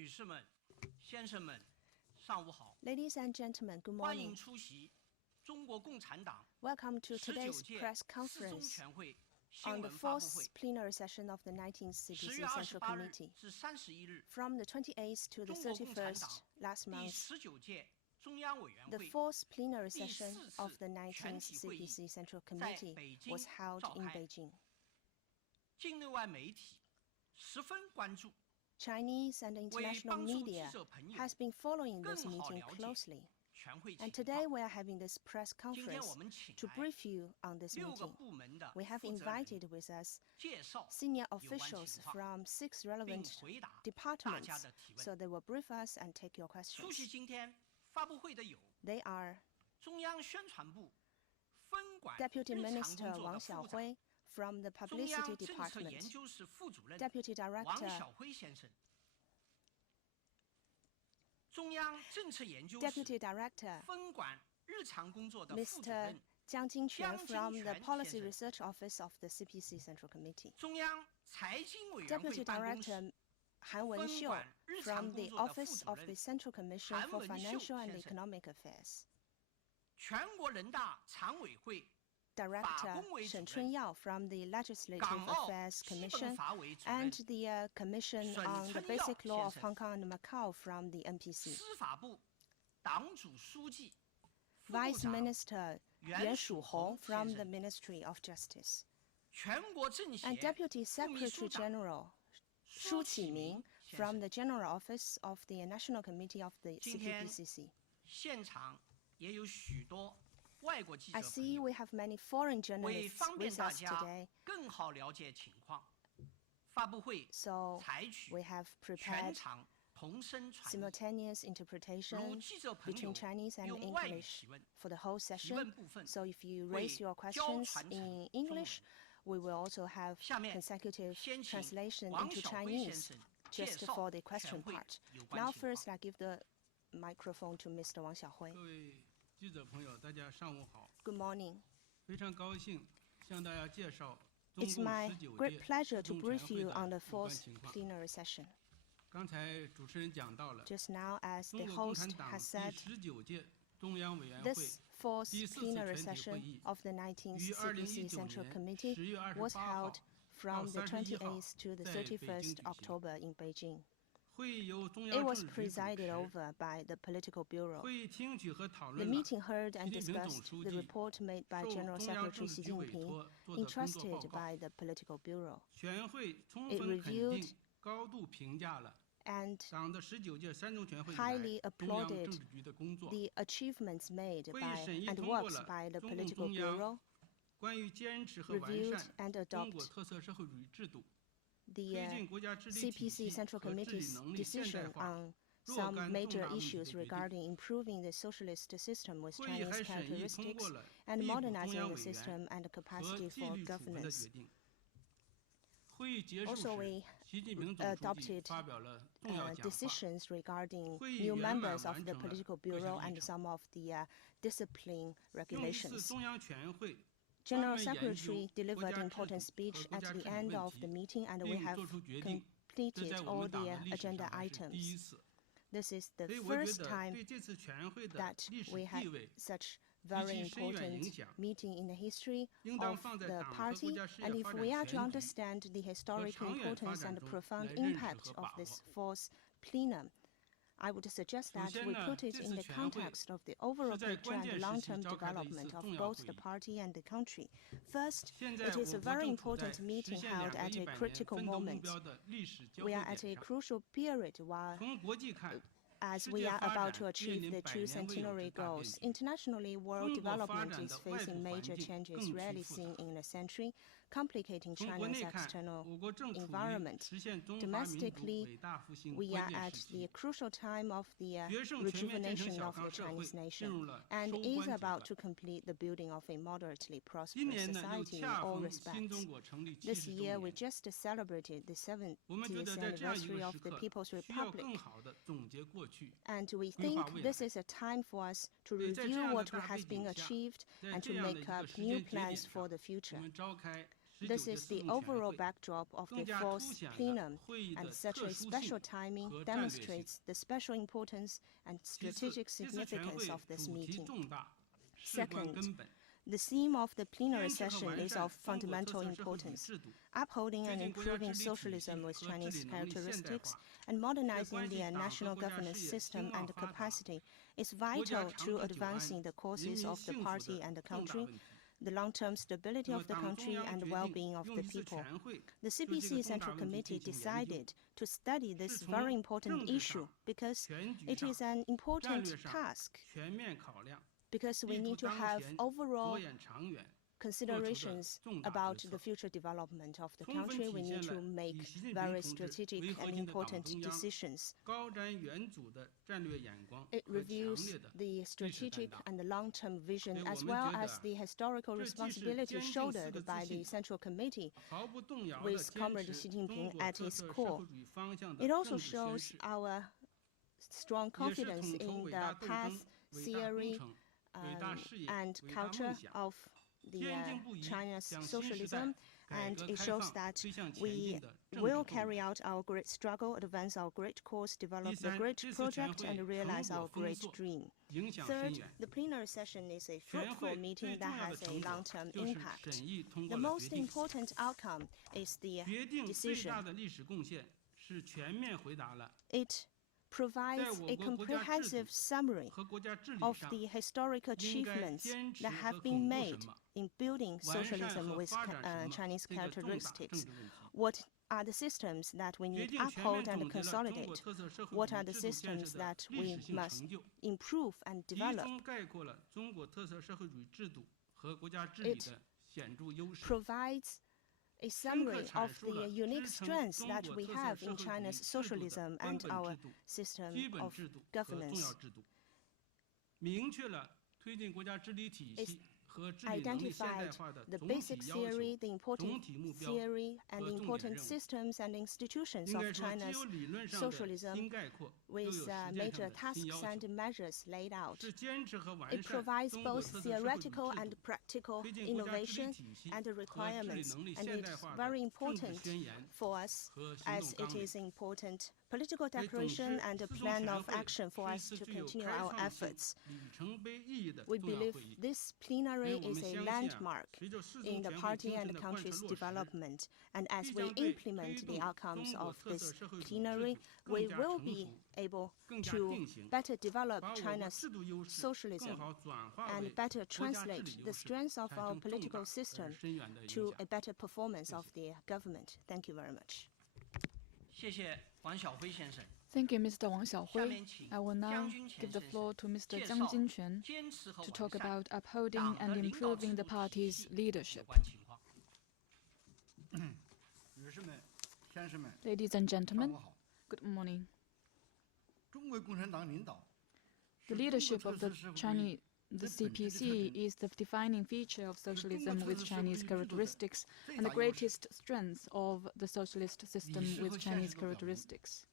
女士们、先生们，上午好。 Ladies and gentlemen, good 欢迎 morning. 出席中国共产党 Welcome to 19 today's 届 press 四中 conference 全会新 on the 闻发布会 Fourth Plenary Session of the 19th 10 CPC 月 Central 28日 Committee. 至31日， From the 28th to the 中国共产党 31st last 第 month, 19届中央委员 the 会 Fourth Plenary 第 Session 4 of the 次 19th 全体会议 CPC Central 在 Committee 北京 was held 召 in 开。 Beijing. 境内外媒体十分关注， Chinese and 为 international 帮助记 media 者朋友 has been following this 更好 meeting 了解 closely. 全会 And 情 today 况。 we are having this press 今天我 conference 们请 to 来 brief you on this 6个 meeting. 部门的 We have 负责人 invited with us 介绍 senior 有关 officials 情况， from 6并 relevant 回答大家 departments, 的提 so 问。 they will brief us and take your 出席 questions. 今天发布会的有 They are 中央宣传部分管 Deputy 日常 Minister 工作 Wang 的副长， Xiaohui from the 中央 Publicity 政策研 Department, 究室副主任 Deputy 王 Director 晓辉先生，中央政策研究 Deputy 室 Director 分管日常工作的副主 Mr. 任， Jiang Jingquan from the Jiang Policy Jingquan Research Office of the CPC Central Committee, 中央财经委员会 Deputy 办公室 Director Han Wenxiu from the Office of the Central Commission for Financial and Economic Affairs, 全国人大常委会 Director Shen Chunyao from the Legislative Affairs Commission, and the Commission on the Basic Law of Hong Kong and Macau from the NPC. 司法部党组书记、副部 Vice 长 Minister Yuan Shuhong from the Ministry of Justice, 全国政协 and Deputy 副秘书 Secretary 长 General Shu Qiming from the General Office of the National Committee of the 今天 CPPCC. 现场也有许多外国记者 I 朋 see 友， we have many foreign 为 journalists 方便 with 大 us 家 today, 更好了解情况，发布会 so 采取 we have 全 prepared 场同声传译， simultaneous 如 interpretation 记者朋友 between Chinese and 用外语 English 提问， for the whole 提问 session. 部分 So if you 会 raise your 交 questions 传 in 成 English, 中文。 we will also have 下面 consecutive 先请 translation 王 into 晓辉先 Chinese 生介 just 绍 for the 全 question 会 part. 有关 Now 情况 first I give the microphone to Mr. Wang Xiaohui. 各位记者朋友，大家上午好！ Good morning. 非常高兴向大家介绍中 It's 共 my 19 great 届 pleasure 四 to 中全 brief 会 you 的 on the 有关 fourth 情况。 plenary session. 刚才主持人讲到了， Just now, as 中 the 国共产 host 党 has 第 said, 19届中央委员会 this fourth 第4次 plenary 全体会 session 议 of the 19th 于 CPC 2019 Central 年 Committee 10月 was 28号 held from the 到31号 28th to the 在北京 31st 举行。 October in Beijing. 会议由中 It 央 was 政治局主 presided 持。 over by the Political Bureau. 会议听取和讨 The 论了 meeting heard and 习近平总 discussed 书 the 记 report made by 受 General 中央 Secretary 政治 Xi 局委 Jinping, 托做的工作报 entrusted 告。 by the Political Bureau, 全会充 It 分肯 reviewed 定、高度评价了 and 党的19届三中全会以 highly 来中央 applauded 政治局的工作。 the achievements made 会议 by 审议 and 通过 works 了 by the 中共 Political 中央 Bureau, 关于坚持和完 reviewed 善 and 中国 adopt 特色社会主义制度， the 推进国家治理体 CPC 系 Central 和治理 Committee's 能力现代 decision 化， on 若 some 干重 major 大问题 issues 的决定。 regarding improving the socialist system with 会议还 Chinese 审议通 characteristics 过了 and 逮捕中 modernizing 央 the 委 system 员 and 和 capacity 纪 for 律处分的 governance. 决定。会议结束 Also, 时 we，习近平总书记 adopted 发表了重要讲话。 decisions regarding 会议 new 圆满 members of 完 the 成了 Political 各项 Bureau 议 and 程。 some of the discipline 用一次 regulations. 中央全会 General 专门研究 Secretary 国 delivered 家 important 制度 speech 和国 at 家 the 治理 end 问 of the 题， meeting, and we 并 have 做出决定。这 completed 在我 all 们党 the 的历史 agenda 上还是第一 items. 次。 This is the 所以我觉 first 得 time 对这次全会的 that 历史 we 地 had 位 such very 及其深远影 important 响 meeting in the history 应当 of 放在 the 党和 party. 国家事业 And if 发展 we are to 全局 understand the historic 和长远发 importance 展 and 中 profound 来认识 impact 和 of 把 this 握。 fourth plenum, I would suggest that 首先 we 呢， put it 这 in 次 the 全会 context of the overall 是在 picture 关 and 键 the 时 long-term 期召开的一次 development of 重要 both 会 the 议。 party and the country. First, 现在 it is 我 a 国 very 正处在 important 实 meeting 现 held 2个 at a 100年 critical 奋斗目 moment. 标的历史交 We 汇 are at 点 a 上。 crucial period while 从国际看， as 世 we 界 are 发 about 展 to 面 achieve 临 the 百 two 年未有 centenary 之大变 goals. 局。 Internationally, world 中国发 development 展 is 的外 facing 部环 major 境 changes 更 rarely 趋复杂。 seen in a century, complicating 从国 China's 内看， external 我国正处于 environment. 实现中华民族 Domestically, 伟大复兴 we 关 are 键 at 时 the 期。 crucial time of the 决胜全面建成 rejuvenation 小 of the 康社会 Chinese 进入 nation 了 and 收 is 官阶 about 段。 to complete the building of a moderately 今 prosperous 年呢，又 society in 恰 all 逢新中 respects. 国成立70 This 周 year, we 年。 just celebrated the 我们觉 70th 得在这样一 anniversary 个 of 时 the 刻， People's 需要更 Republic. 好的总结过去， And we 规划 think 未来。 this is a time for us to 所以在这 review 样的 what 大 has 背 been 景下， achieved 在 and 这 to 样的 make 一个 up 时 new 间节点 plans for 上， the 我 future. 们召开 This is the overall backdrop of the Fourth Plenum, and such a special timing demonstrates the special importance and strategic significance of this meeting. Second, the theme of the plenary session is of fundamental importance. Upholding and improving socialism with Chinese characteristics and modernizing the national governance system and capacity is vital to advancing the causes of the party and the country, the long-term stability of the country and the well-being of the people. The CPC Central Committee decided to study this very important issue because it is an important task, because we need to have overall considerations about the future development of the country. We need to make very strategic and important decisions. It reviews the strategic and the long-term vision as well as the historical responsibility shouldered by the Central Committee with Comrade Xi Jinping at its core. It also shows our strong confidence in the path, theory, and culture of the China's socialism, and it shows that we will carry out our great struggle, advance our great cause, develop the great project, and realize our great dream. Third, the plenary session is a fruitful meeting that has a long-term impact. The most important outcome is the decision. It provides a comprehensive summary of the historical achievements that have been made in building socialism with Chinese characteristics. What are the systems that we need to uphold and consolidate? What are the systems that we must improve and develop? It provides a summary of the unique strengths that we have in China's socialism and our system of governance. It identified the basic theory, the important theory, and the important systems and institutions of China's socialism with major tasks and measures laid out. It provides both theoretical and practical innovation and requirements, and it is very important for us as it is an important political declaration and a plan of action for us to continue our efforts. We believe this plenary is a landmark in the party and the country's development, and as we implement the outcomes of this plenary, we will be able to better develop China's socialism and better translate the strengths of our political system to a better performance of the government. Thank you very much. Thank you, Mr. Wang Xiaohui. I will now give the floor to Mr. Jiang Jinquan to talk about upholding and improving the party's leadership. Ladies and gentlemen, good morning. The leadership of the CPC is the defining feature of socialism with Chinese characteristics and the greatest strength of the socialist system with Chinese characteristics.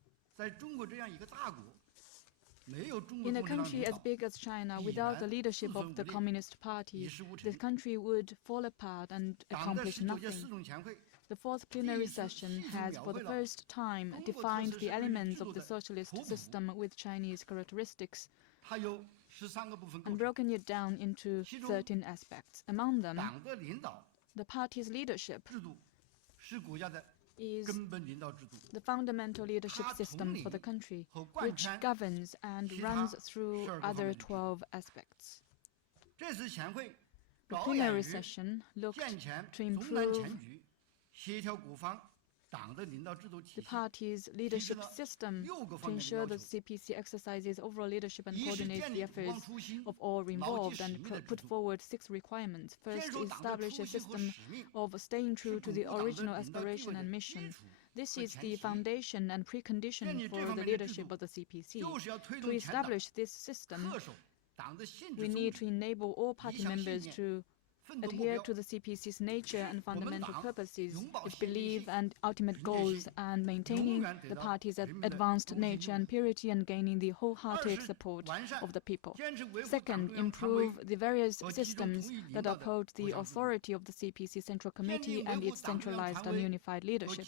In a country as big as China, without the leadership of the Communist Party, the country would fall apart and accomplish nothing. The Fourth Plenary Session has, for the first time, defined the elements of the socialist system with Chinese characteristics and broken it down into 13 aspects. Among them, the party's leadership is the fundamental leadership system for the country, which governs and runs through other 12 aspects. The plenary session looked to improve the party's leadership system to ensure that CPC exercises overall leadership and coordinates the efforts of all involved, and put forward 6 requirements. First, establish a system of staying true to the original aspiration and mission. This is the foundation and precondition for the leadership of the CPC. To establish this system, we need to enable all party members to adhere to the CPC's nature and fundamental purposes, its belief and ultimate goals, and maintaining the party's advanced nature and purity and gaining the wholehearted support of the people. Second, improve the various systems that uphold the authority of the CPC Central Committee and its centralized and unified leadership.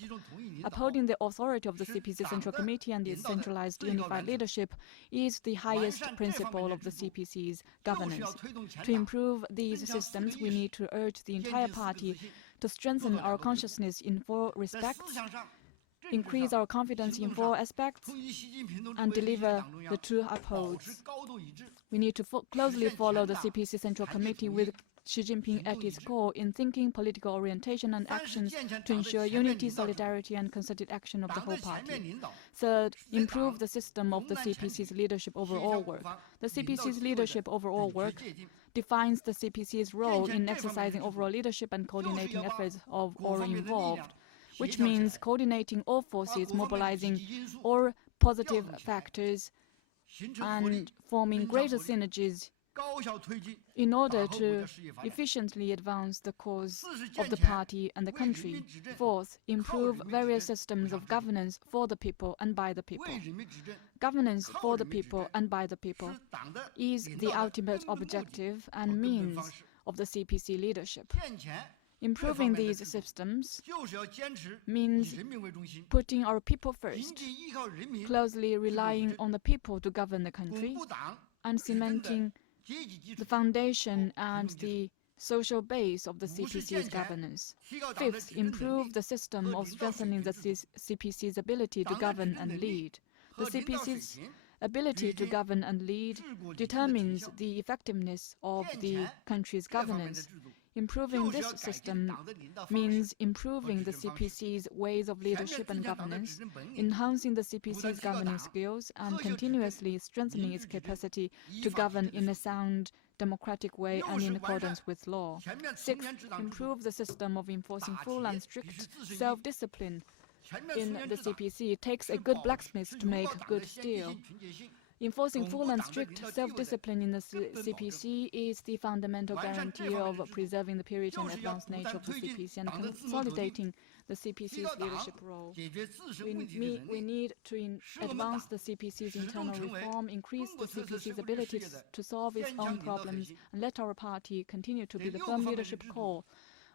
Upholding the authority of the CPC Central Committee and its centralized unified leadership is the highest principle of the CPC's governance. To improve these systems, we need to urge the entire party to strengthen our consciousness in four respects, increase our confidence in four aspects, and deliver the true upholds. We need to closely follow the CPC Central Committee with Xi Jinping at its core in thinking, political orientation, and actions to ensure unity, solidarity, and concerted action of the whole party. Third, improve the system of the CPC's leadership overall work. The CPC's leadership overall work defines the CPC's role in exercising overall leadership and coordinating efforts of all involved, which means coordinating all forces, mobilizing all positive factors, and forming greater synergies in order to efficiently advance the cause of the party and the country. Fourth, improve various systems of governance for the people and by the people. Governance for the people and by the people is the ultimate objective and means of the CPC leadership. Improving these systems means putting our people first, closely relying on the people to govern the country, and cementing the foundation and the social base of the CPC's governance. Fifth, improve the system of strengthening the CPC's ability to govern and lead. The CPC's ability to govern and lead determines the effectiveness of the country's governance. Improving this system means improving the CPC's ways of leadership and governance, enhancing the CPC's governing skills, and continuously strengthening its capacity to govern in a sound, democratic way and in accordance with law. Sixth, improve the system of enforcing full and strict self-discipline in the CPC. It takes a good blacksmith to make good steel. Enforcing full and strict self-discipline in the CPC is the fundamental guarantee of preserving the purity and advanced nature of the CPC and consolidating the CPC's leadership role. We need to advance the CPC's internal reform, increase the CPC's ability to solve its own problems, and let our party continue to be the firm leadership core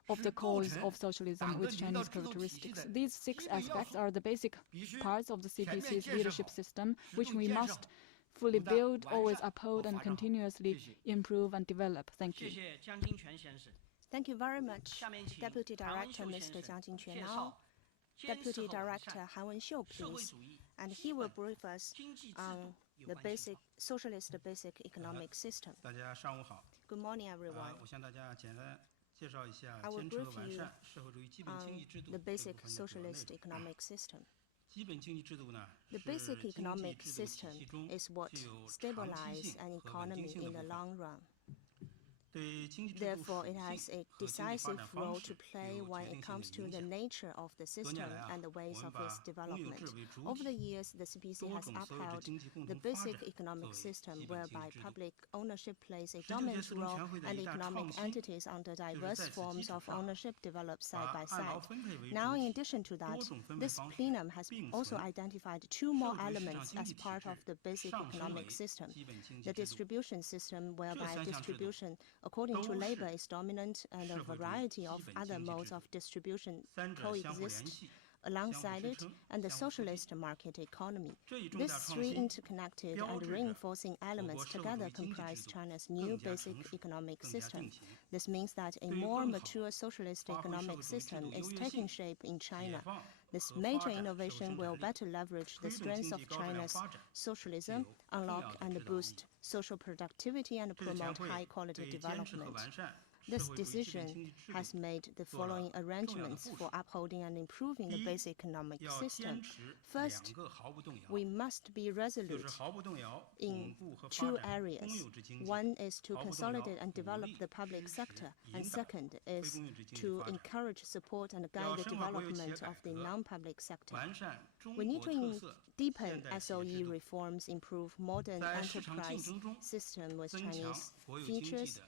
of the cause of socialism with Chinese characteristics. These 6 aspects are the basic parts of the CPC's leadership system, which we must fully build, always uphold, and continuously improve and develop. Thank you. Thank you very much, Deputy Director Mr. Jiang Jingquan. Now, Deputy Director Han Wenxiu, please, and he will brief us on the basic socialist basic economic system. Good morning, everyone. I will brief you on the basic socialist economic system. The basic economic system is what stabilizes an economy in the long run. Therefore, it has a decisive role to play when it comes to the nature of the system and the ways of its development. Over the years, the CPC has upheld the basic economic system whereby public ownership plays a dominant role and economic entities under diverse forms of ownership develop side by side. Now, in addition to that, this plenum has also identified 2 more elements as part of the basic economic system. The distribution system, whereby distribution according to labor is dominant and a variety of other modes of distribution coexist alongside it, and the socialist market economy. These 3 interconnected and reinforcing elements together comprise China's new basic economic system. This means that a more mature socialist economic system is taking shape in China. This major innovation will better leverage the strengths of China's socialism, unlock and boost social productivity, and promote high-quality development. This decision has made the following arrangements for upholding and improving the basic economic system. First, we must be resolute in 2 areas. One is to consolidate and develop the public sector, and second is to encourage, support, and guide the development of the non-public sector. We need to deepen SOE reforms, improve modern enterprise system with Chinese features,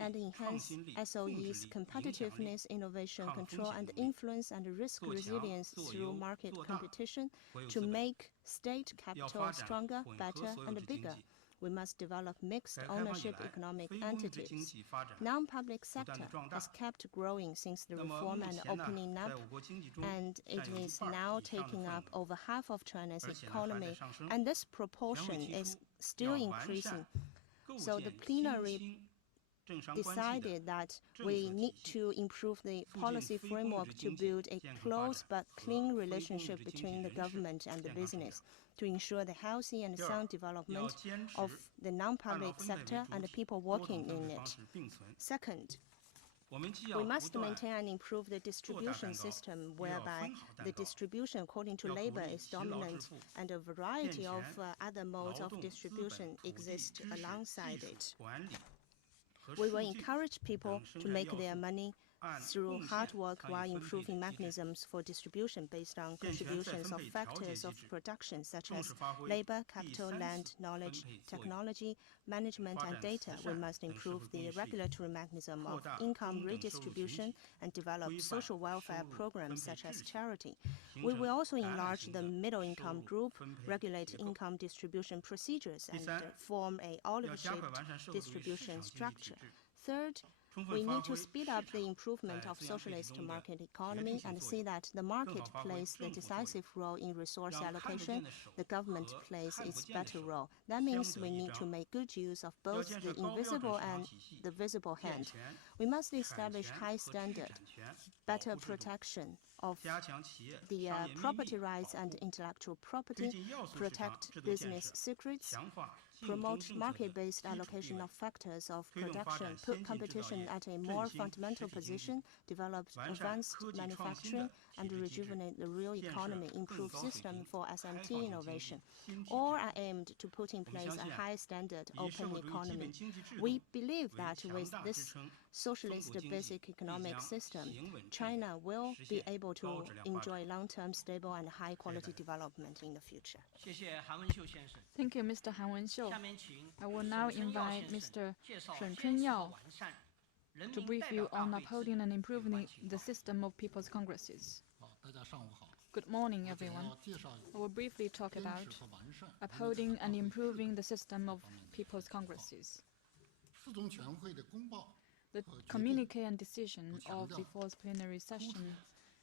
and enhance SOEs' competitiveness, innovation, control, and influence and risk resilience through market competition to make state capital stronger, better, and bigger. We must develop mixed ownership economic entities. Non-public sector has kept growing since the reform and opening up, and it is now taking up over half of China's economy, and this proportion is still increasing. So the plenary decided that we need to improve the policy framework to build a close but clean relationship between the government and the business to ensure the healthy and sound development of the non-public sector and the people working in it. Second, we must maintain and improve the distribution system whereby the distribution according to labor is dominant and a variety of other modes of distribution exist alongside it. We will encourage people to make their money through hard work while improving mechanisms for distribution based on contributions of factors of production such as labor, capital, land, knowledge, technology, management, and data. We must improve the regulatory mechanism of income redistribution and develop social welfare programs such as charity. We will also enlarge the middle-income group, regulate income distribution procedures, and form an olive-shaped distribution structure. Third, we need to speed up the improvement of socialist market economy and see that the market plays the decisive role in resource allocation, the government plays its better role. That means we need to make good use of both the invisible and the visible hand. We must establish high standard, better protection of the property rights and intellectual property, protect business secrets, promote market-based allocation of factors of production, put competition at a more fundamental position, develop advanced manufacturing, and rejuvenate the real economy, improve system for SMT innovation. All are aimed to put in place a high-standard open economy. We believe that with this socialist basic economic system, China will be able to enjoy long-term, stable, and high-quality development in the future. Thank you, Mr. Han Wenxiu. I will now invite Mr. Shen Chunyao to brief you on upholding and improving the system of people's congresses. Good morning, everyone. I will briefly talk about upholding and improving the system of people's congresses. The communique and decision of the Fourth Plenary Session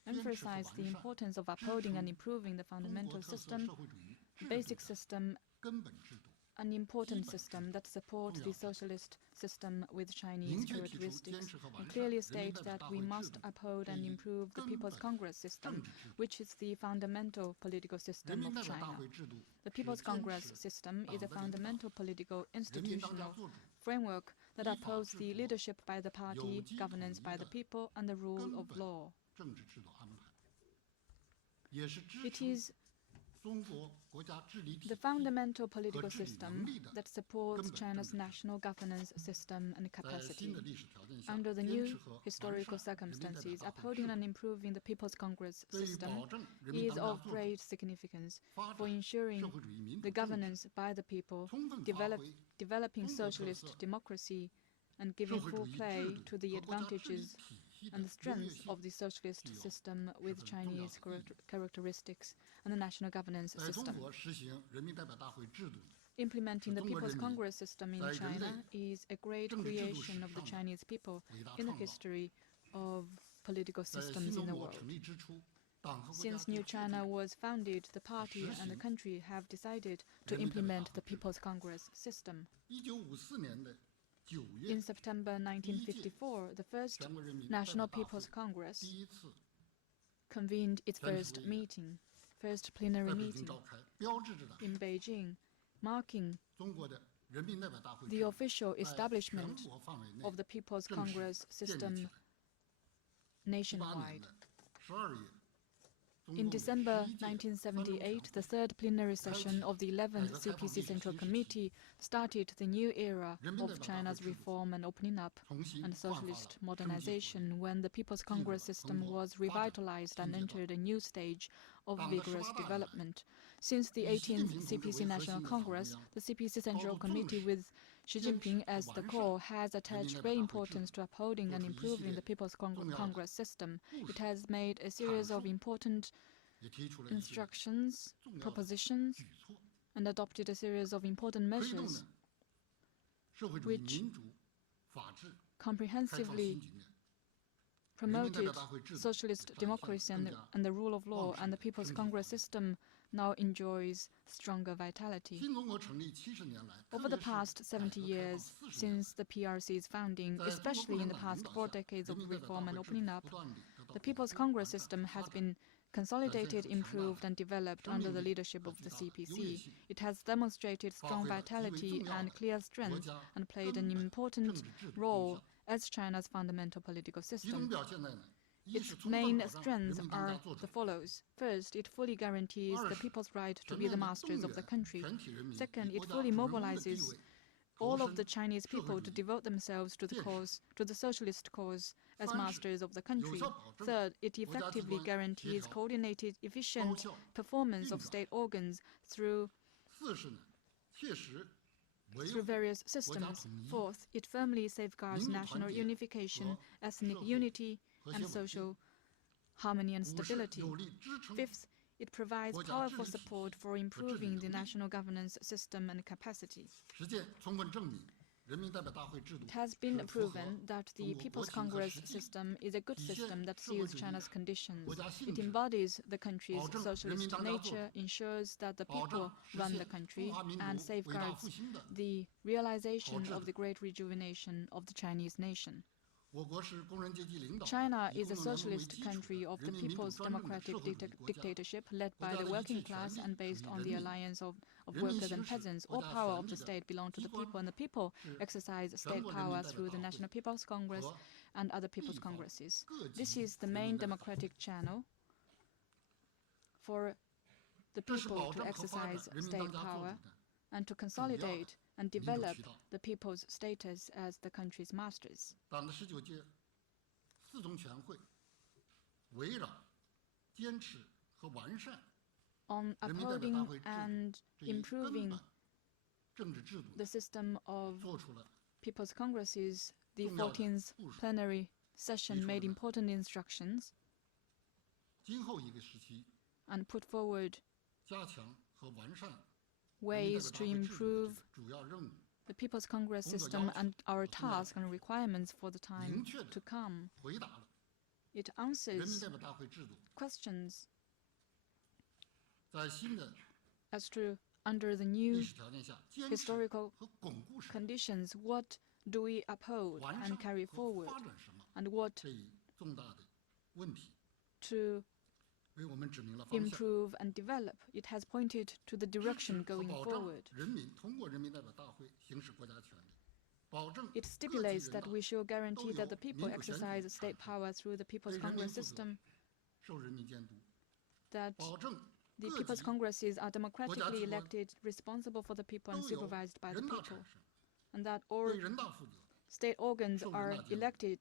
emphasized the importance of upholding and improving the fundamental system, basic system, an important system that supports the socialist system with Chinese characteristics, and clearly state that we must uphold and improve the People's Congress system, which is the fundamental political system of China. The People's Congress system is a fundamental political institutional framework that upholds the leadership by the party, governance by the people, and the rule of law. It is the fundamental political system that supports China's national governance system and capacity. Under the new historical circumstances, upholding and improving the People's Congress system is of great significance for ensuring the governance by the people, developing socialist democracy, and giving full play to the advantages and the strength of the socialist system with Chinese characteristics and the national governance system. Implementing the People's Congress system in China is a great creation of the Chinese people in the history of political systems in the world. Since New China was founded, the party and the country have decided to implement the People's Congress system. In September 1954, the first National People's Congress convened its first plenary meeting in Beijing, marking the official establishment of the People's Congress system nationwide. In December 1978, the third plenary session of the 11th CPC Central Committee started the new era of China's reform and opening up and socialist modernization when the People's Congress system was revitalized and entered a new stage of vigorous development. Since the 18th CPC National Congress, the CPC Central Committee with Xi Jinping as the core has attached great importance to upholding and improving the People's Congress system. It has made a series of important instructions, propositions, and adopted a series of important measures which comprehensively promoted socialist democracy and the rule of law, and the People's Congress system now enjoys stronger vitality. Over the past 70 years since the PRC's founding, especially in the past 4 decades of reform and opening up, the People's Congress system has been consolidated, improved, and developed under the leadership of the CPC. It has demonstrated strong vitality and clear strength and played an important role as China's fundamental political system. Its main strengths are the follows. First, it fully guarantees the people's right to be the masters of the country. Second, it fully mobilizes all of the Chinese people to devote themselves to the socialist cause as masters of the country. Third, it effectively guarantees coordinated, efficient performance of state organs through various systems. Fourth, it firmly safeguards national unification, ethnic unity, and social harmony and stability. Fifth, it provides powerful support for improving the national governance system and capacity. It has been proven that the People's Congress system is a good system that suits China's conditions. It embodies the country's socialist nature, ensures that the people run the country, and safeguards the realization of the great rejuvenation of the Chinese nation. China is a socialist country of the People's Democratic Dictatorship led by the working class and based on the alliance of workers and peasants. All power of the state belongs to the people, and the people exercise state power through the National People's Congress and other people's congresses. This is the main democratic channel for the people to exercise state power and to consolidate and develop the people's status as the country's masters. On upholding and improving the system of People's Congresses, the 14th Plenary Session made important instructions and put forward ways to improve the People's Congress system and our tasks and requirements for the time to come. It answers questions as to, under the new historical conditions, what do we uphold and carry forward, and what to improve and develop. It has pointed to the direction going forward. It stipulates that we shall guarantee that the people exercise state power through the People's Congress system, that the People's Congresses are democratically elected, responsible for the people and supervised by the people, and that all state organs are elected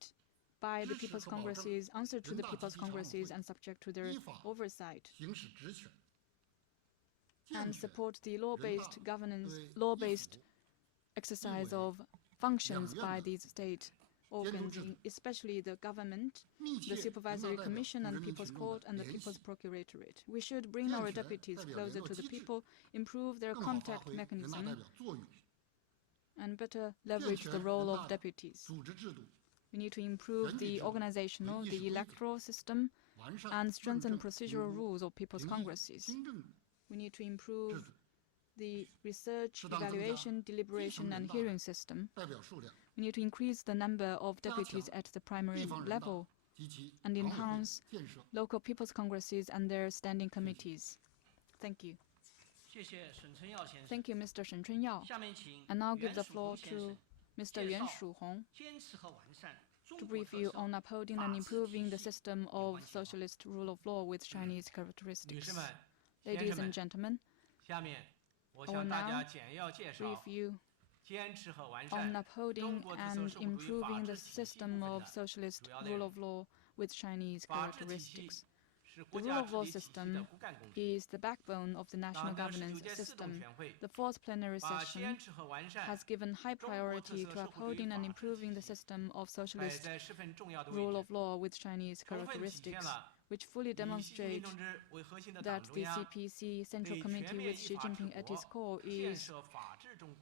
by the People's Congresses, answer to the People's Congresses, and subject to their oversight, and support the law-based governance, law-based exercise of functions by these state organs, especially the government, the Supervisory Commission, and the People's Court, and the People's Procuratorate. We should bring our deputies closer to the people, improve their contact mechanism, and better leverage the role of deputies. We need to improve the organizational, the electoral system, and strengthen procedural rules of People's Congresses. We need to improve the research, evaluation, deliberation, and hearing system. We need to increase the number of deputies at the primary level and enhance local People's Congresses and their standing committees. Thank you. Thank you, Mr. Shen Chunyao. I now give the floor to Mr. Yuan Shuhong to brief you on upholding and improving the system of socialist rule of law with Chinese characteristics. Ladies and gentlemen, I will now brief you on upholding and improving the system of socialist rule of law with Chinese characteristics. The rule of law system is the backbone of the national governance system. The Fourth Plenary Session has given high priority to upholding and improving the system of socialist rule of law with Chinese characteristics, which fully demonstrate that the CPC Central Committee with Xi Jinping at its core is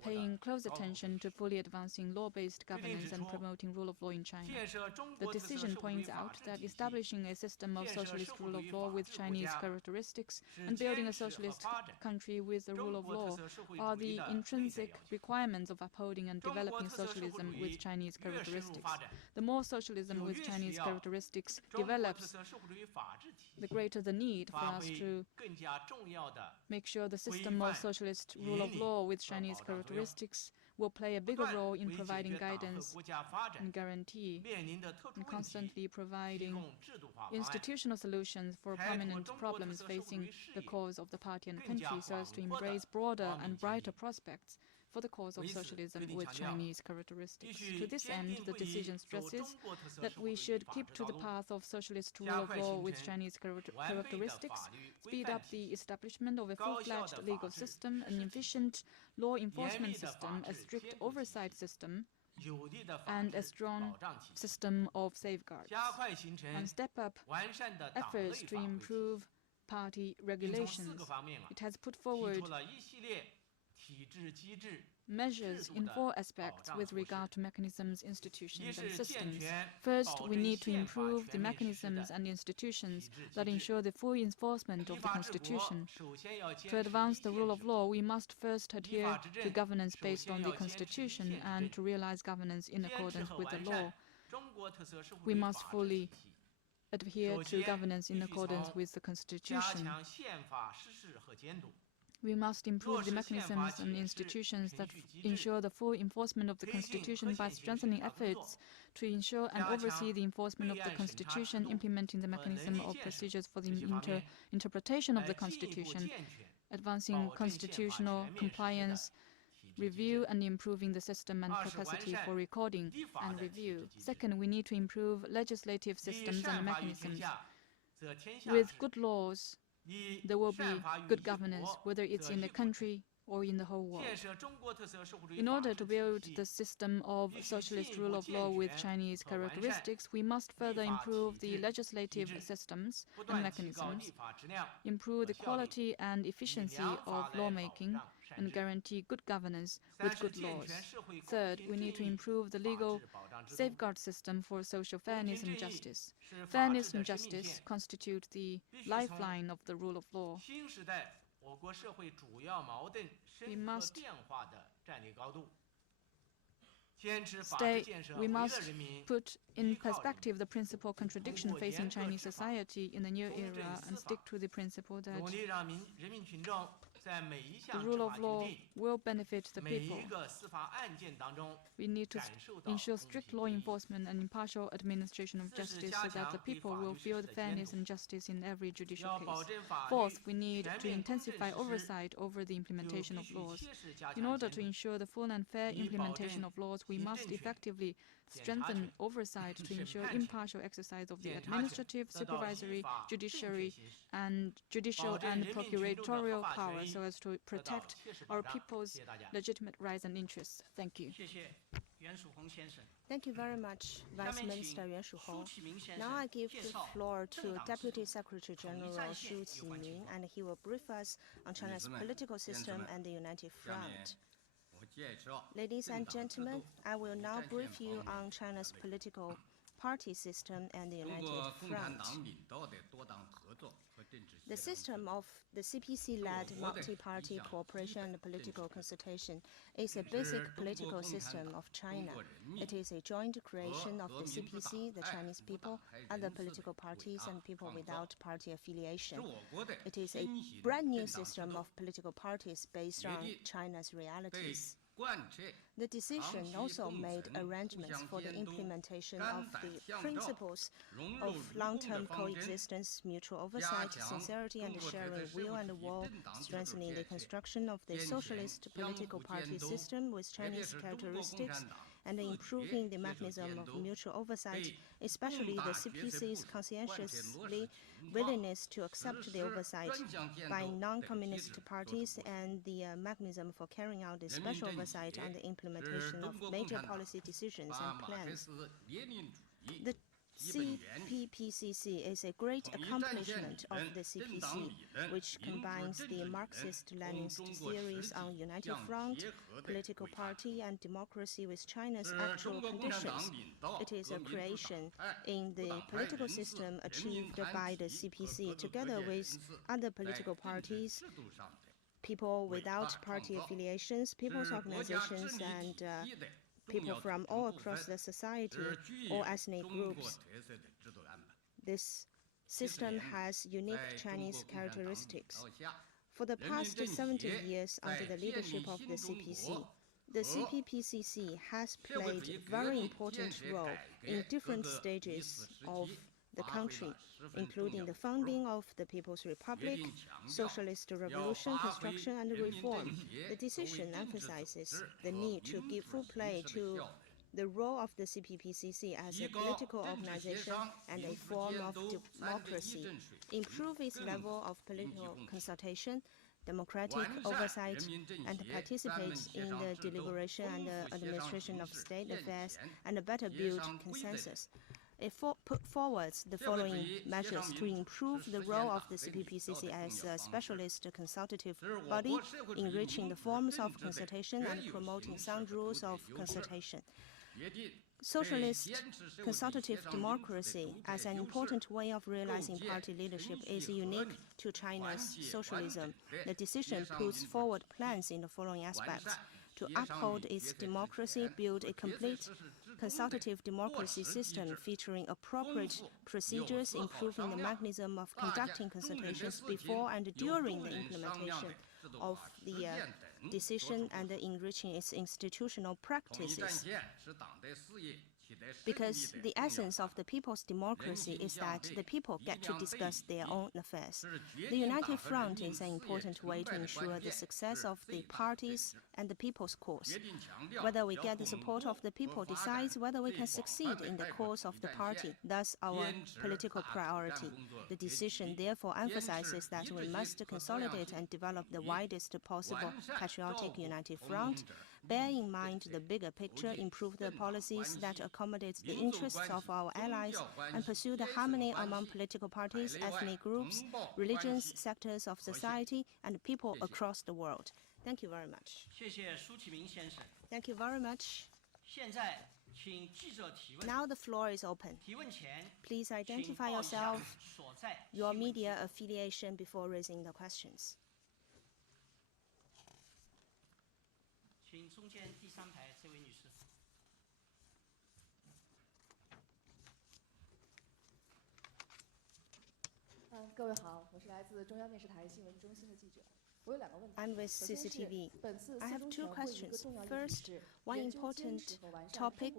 paying close attention to fully advancing law-based governance and promoting rule of law in China. The decision points out that establishing a system of socialist rule of law with Chinese characteristics and building a socialist country with the rule of law are the intrinsic requirements of upholding and developing socialism with Chinese characteristics. The more socialism with Chinese characteristics develops, the greater the need for us to make sure the system of socialist rule of law with Chinese characteristics will play a bigger role in providing guidance and guarantee, and constantly providing institutional solutions for prominent problems facing the cause of the party and country, so as to embrace broader and brighter prospects for the cause of socialism with Chinese characteristics. To this end, the decision stresses that we should keep to the path of socialist rule of law with Chinese characteristics, speed up the establishment of a full-fledged legal system, an efficient law enforcement system, a strict oversight system, and a strong system of safeguards, and step up efforts to improve party regulations. It has put forward measures in 4 aspects with regard to mechanisms, institutions, and systems. First, we need to improve the mechanisms and institutions that ensure the full enforcement of the Constitution. To advance the rule of law, we must first adhere to governance based on the Constitution, and to realize governance in accordance with the law, we must fully adhere to governance in accordance with the Constitution. We must improve the mechanisms and institutions that ensure the full enforcement of the Constitution by strengthening efforts to ensure and oversee the enforcement of the Constitution, implementing the mechanism of procedures for the interpretation of the Constitution, advancing constitutional compliance, review and improving the system and capacity for recording and review. Second, we need to improve legislative systems and mechanisms. With good laws, there will be good governance, whether it's in the country or in the whole world. In order to build the system of socialist rule of law with Chinese characteristics, we must further improve the legislative systems and mechanisms, improve the quality and efficiency of lawmaking, and guarantee good governance with good laws. Third, we need to improve the legal safeguard system for social fairness and justice. Fairness and justice constitute the lifeline of the rule of law. We must put in perspective the principal contradiction facing Chinese society in the new era and stick to the principle that the rule of law will benefit the people. We need to ensure strict law enforcement and impartial administration of justice so that the people will feel the fairness and justice in every judicial case. Fourth, we need to intensify oversight over the implementation of laws. In order to ensure the full and fair implementation of laws, we must effectively strengthen oversight to ensure impartial exercise of the administrative, supervisory, judicial and procuratorial power so as to protect our people's legitimate rights and interests. Thank you. Thank you very much, Vice Minister Yuan Shuhong. Now I give the floor to Deputy Secretary General Xu Qiming, and he will brief us on China's political system and the United Front. Ladies and gentlemen, I will now brief you on China's political party system and the United Front. The system of the CPC-led multi-party cooperation and political consultation is a basic political system of China. It is a joint creation of the CPC, the Chinese people, other political parties, and people without party affiliation. It is a brand new system of political parties based on China's realities. The decision also made arrangements for the implementation of the principles of long-term coexistence, mutual oversight, sincerity and sharing will and will, strengthening the construction of the socialist political party system with Chinese characteristics, and improving the mechanism of mutual oversight, especially the CPC's conscientiously willingness to accept the oversight by non-communist parties and the mechanism for carrying out the special oversight on the implementation of major policy decisions and plans. The CPPCC is a great accomplishment of the CPC, which combines the Marxist-Leninist theories on United Front, political party, and democracy with China's actual conditions. It is a creation in the political system achieved by the CPC together with other political parties, people without party affiliations, people's organizations, and people from all across the society or ethnic groups. This system has unique Chinese characteristics. For the past 70 years under the leadership of the CPC, the CPPCC has played a very important role in different stages of the country, including the founding of the People's Republic, socialist revolution, construction, and reform. The decision emphasizes the need to give full play to the role of the CPPCC as a political organization and a form of democracy, improve its level of political consultation, democratic oversight, and participates in the deliberation and the administration of state affairs, and better build consensus. It put forward the following measures to improve the role of the CPPCC as a specialist consultative body, enriching the forms of consultation and promoting sound rules of consultation. Socialist consultative democracy as an important way of realizing party leadership is unique to China's socialism. The decision puts forward plans in the following aspects: to uphold its democracy, build a complete consultative democracy system featuring appropriate procedures, improving the mechanism of conducting consultations before and during the implementation of the decision, and enriching its institutional practices. Because the essence of the people's democracy is that the people get to discuss their own affairs. The United Front is an important way to ensure the success of the parties and the people's cause. Whether we get the support of the people decides whether we can succeed in the cause of the party, thus our political priority. The decision therefore emphasizes that we must consolidate and develop the widest possible patriotic United Front, bear in mind the bigger picture, improve the policies that accommodate the interests of our allies, and pursue the harmony among political parties, ethnic groups, religions, sectors of society, and people across the world. Thank you very much. Thank you very much. Now the floor is open. Please identify yourself, your media affiliation before raising the questions. I'm with CCTV. I have two questions. First, one important topic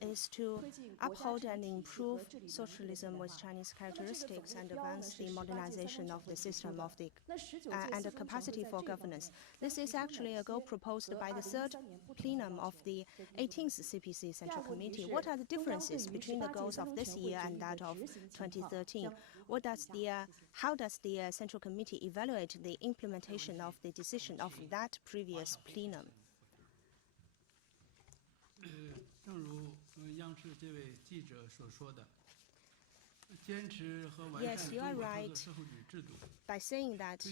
is to uphold and improve socialism with Chinese characteristics and advance the modernization of the system of the and the capacity for governance. This is actually a goal proposed by the third plenum of the 18th CPC Central Committee. What are the differences between the goals of this year and that of 2013? How does the Central Committee evaluate the implementation of the decision of that previous plenum? Yes, you are right by saying that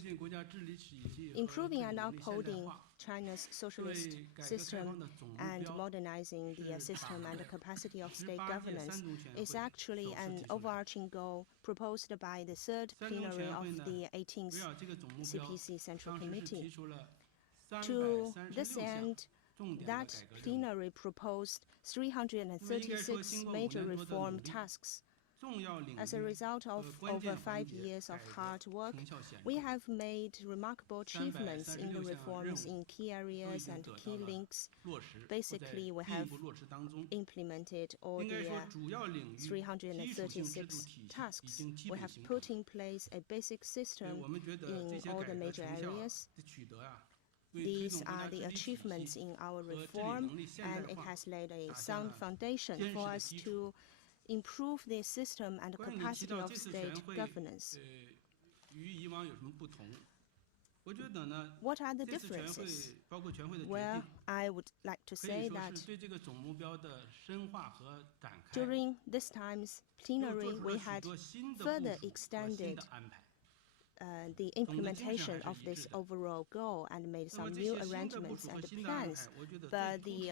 improving and upholding China's socialist system and modernizing the system and the capacity of state governance is actually an overarching goal proposed by the third plenary of the 18th CPC Central Committee. To this end, that plenary proposed 336 major reform tasks. As a result of over 5 years of hard work, we have made remarkable achievements in the reforms in key areas and key links. Basically, we have implemented all the 336 tasks. We have put in place a basic system in all the major areas. These are the achievements in our reform, and it has laid a sound foundation for us to improve the system and capacity of state governance. What are the differences? Well, I would like to say that during this time's plenary, we had further extended the implementation of this overall goal and made some new arrangements and plans, but the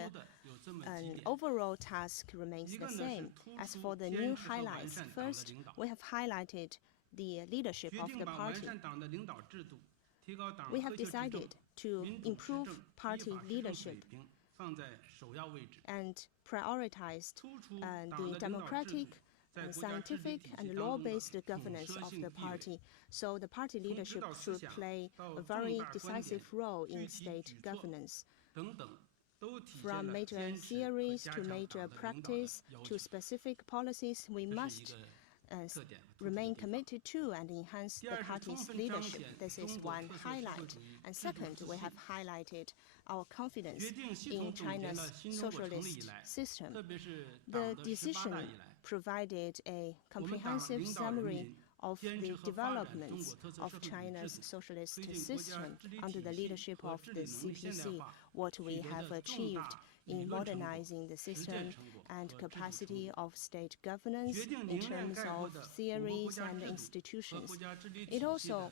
overall task remains the same. As for the new highlights, first, we have highlighted the leadership of the party. We have decided to improve party leadership and prioritized the democratic, scientific and law-based governance of the party. So the party leadership should play a very decisive role in state governance. From major theories to major practice to specific policies, we must remain committed to and enhance the party's leadership. This is one highlight. And second, we have highlighted our confidence in China's socialist system. The decision provided a comprehensive summary of the developments of China's socialist system under the leadership of the CPC, what we have achieved in modernizing the system and capacity of state governance in terms of theories and institutions. It also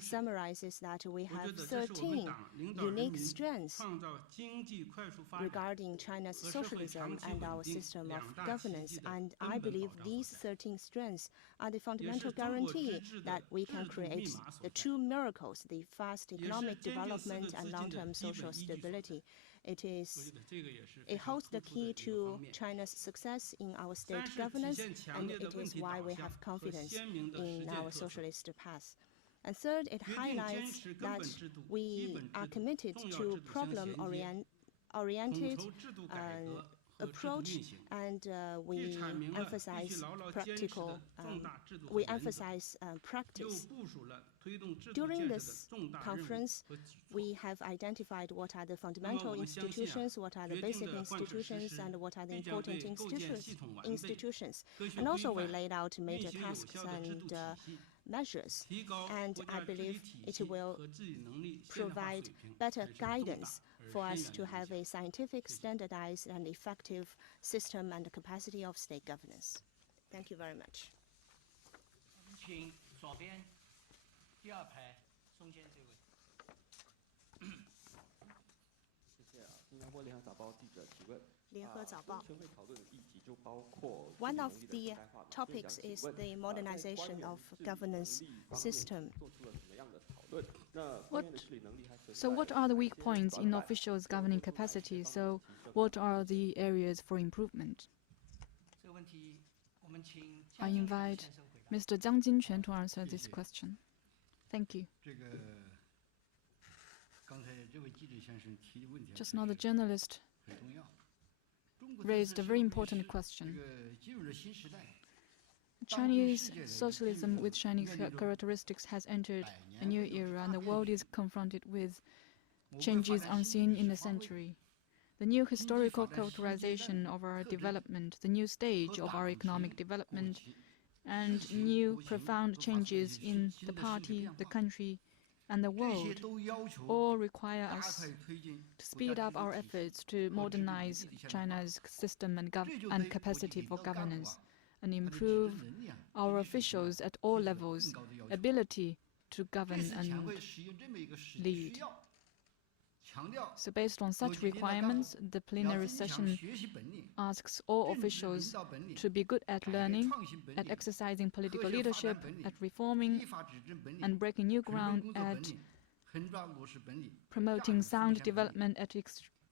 summarizes that we have 13 unique strengths regarding China's socialism and our system of governance, and I believe these 13 strengths are the fundamental guarantee that we can create the two miracles, the fast economic development and long-term social stability. It holds the key to China's success in our state governance, and it is why we have confidence in our socialist path. And third, it highlights that we are committed to problem-oriented approach, and we emphasize practice. During this conference, we have identified what are the fundamental institutions, what are the basic institutions, and what are the important institutions. And also we laid out major tasks and measures, and I believe it will provide better guidance for us to have a scientific, standardized, and effective system and capacity of state governance. Thank you very much. One of the topics is the modernization of governance system. What are the weak points in officials' governing capacity? So what are the areas for improvement? I invite Mr. Jiang Jinquan to answer this question. Thank you. Just now the journalist raised a very important question. Chinese socialism with Chinese characteristics has entered a new era, and the world is confronted with changes unseen in a century. The new historical characterization of our development, the new stage of our economic development, and new profound changes in the party, the country, and the world all require us to speed up our efforts to modernize China's system and capacity for governance, and improve our officials at all levels' ability to govern and lead. So based on such requirements, the plenary session asks all officials to be good at learning, at exercising political leadership, at reforming and breaking new ground, at promoting sound development, at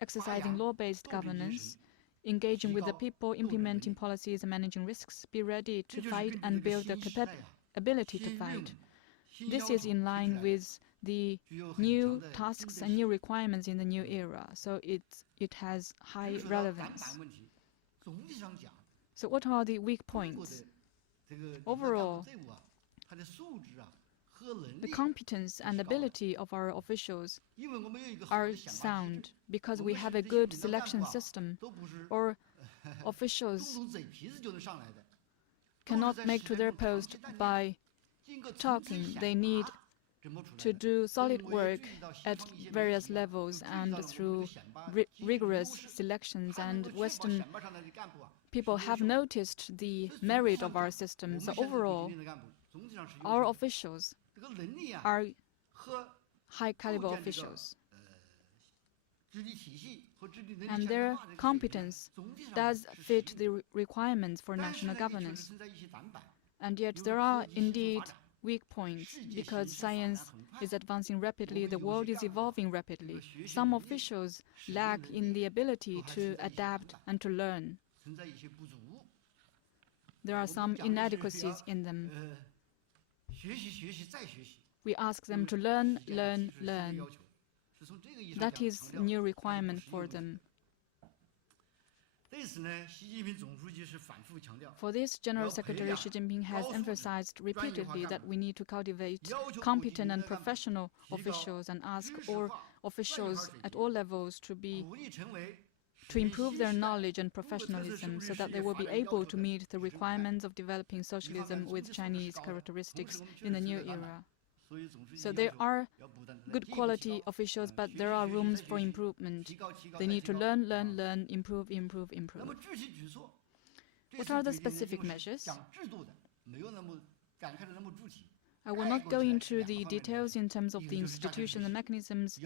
exercising law-based governance, engaging with the people, implementing policies and managing risks, be ready to fight and build the ability to fight. This is in line with the new tasks and new requirements in the new era, so it has high relevance. So what are the weak points? Overall, the competence and ability of our officials are sound because we have a good selection system, or officials cannot make to their post by talking. They need to do solid work at various levels and through rigorous selections, and Western people have noticed the merit of our system. So overall, our officials are high-caliber officials, and their competence does fit the requirements for national governance. And yet there are indeed weak points, because science is advancing rapidly, the world is evolving rapidly. Some officials lack in the ability to adapt and to learn. There are some inadequacies in them. We ask them to learn, learn, learn. That is a new requirement for them. For this, General Secretary Xi Jinping has emphasized repeatedly that we need to cultivate competent and professional officials and ask all officials at all levels to improve their knowledge and professionalism so that they will be able to meet the requirements of developing socialism with Chinese characteristics in the new era. So there are good quality officials, but there are rooms for improvement. They need to learn, learn, learn, improve, improve, improve. What are the specific measures? I will not go into the details in terms of the institution and mechanisms.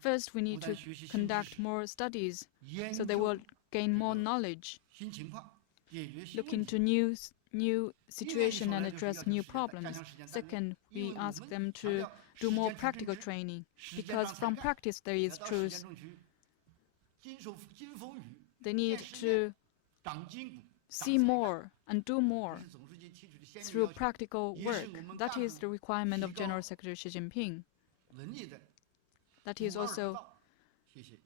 First, we need to conduct more studies so they will gain more knowledge, look into new situation and address new problems. Second, we ask them to do more practical training, because from practice there is truth. They need to see more and do more through practical work. That is the requirement of General Secretary Xi Jinping. That is also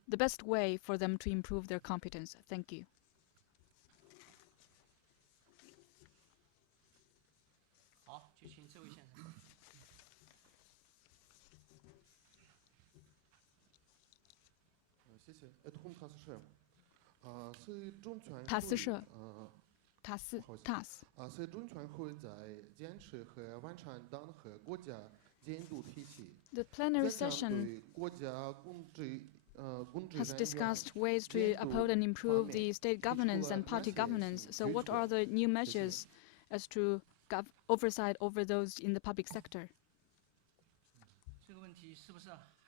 the best way for them to improve their competence. Thank you. The plenary session has discussed ways to uphold and improve the state governance and party governance. So what are the new measures as to oversight over those in the public sector?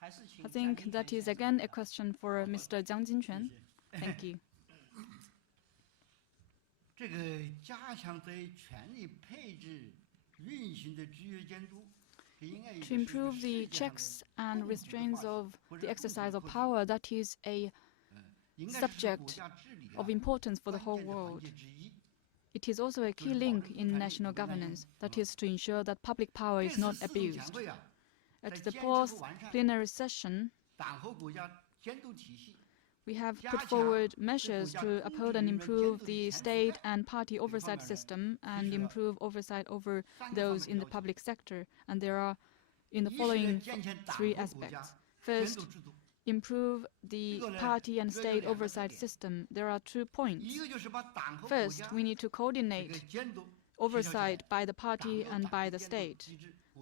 I think that is again a question for Mr. Jiang Jinquan. Thank you. To improve the checks and restraints of the exercise of power, that is a subject of importance for the whole world. It is also a key link in national governance, that is to ensure that public power is not abused. At the Fourth Plenary Session, we have put forward measures to uphold and improve the state and party oversight system and improve oversight over those in the public sector. And there are in the following three aspects. First, improve the party and state oversight system. There are 2 points. First, we need to coordinate oversight by the party and by the state.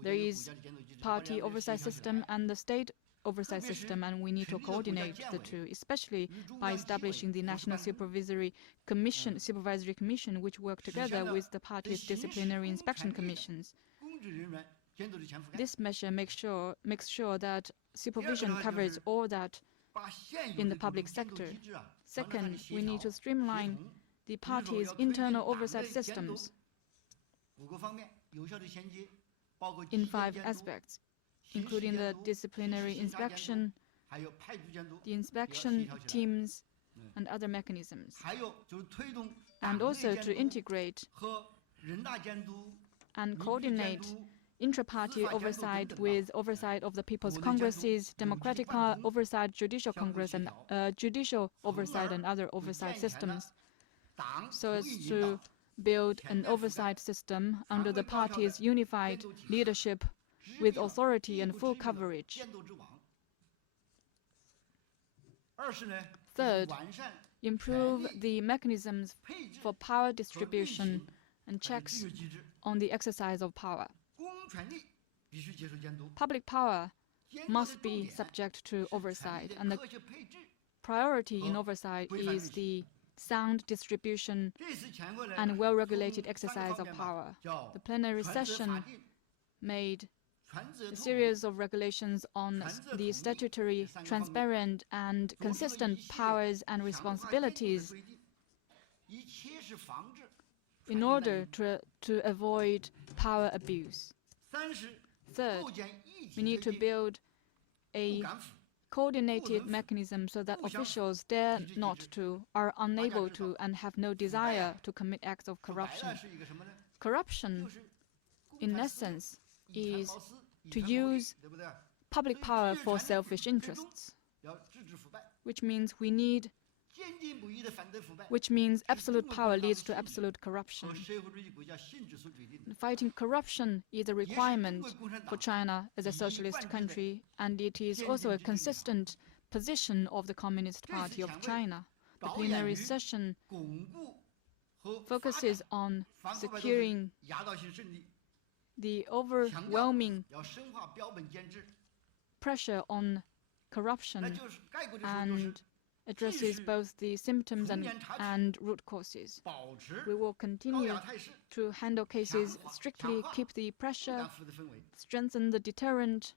There is party oversight system and the state oversight system, and we need to coordinate the two, especially by establishing the National Supervisory Commission, which work together with the party's disciplinary inspection commissions. This measure makes sure that supervision covers all that in the public sector. Second, we need to streamline the party's internal oversight systems in 5 aspects, including the disciplinary inspection, the inspection teams, and other mechanisms. And also to integrate and coordinate intra-party oversight with oversight of the People's Congresses, democratic oversight, judicial congress, and judicial oversight and other oversight systems, so as to build an oversight system under the party's unified leadership with authority and full coverage. Third, improve the mechanisms for power distribution and checks on the exercise of power. Public power must be subject to oversight, and the priority in oversight is the sound distribution and well-regulated exercise of power. The plenary session made a series of regulations on the statutory, transparent, and consistent powers and responsibilities in order to avoid power abuse. Third, we need to build a coordinated mechanism so that officials dare not to, are unable to, and have no desire to commit acts of corruption. Corruption, in essence, is to use public power for selfish interests, which means absolute power leads to absolute corruption. Fighting corruption is a requirement for China as a socialist country, and it is also a consistent position of the Communist Party of China. The plenary session focuses on securing the overwhelming pressure on corruption and addresses both the symptoms and root causes. We will continue to handle cases strictly, keep the pressure, strengthen the deterrent.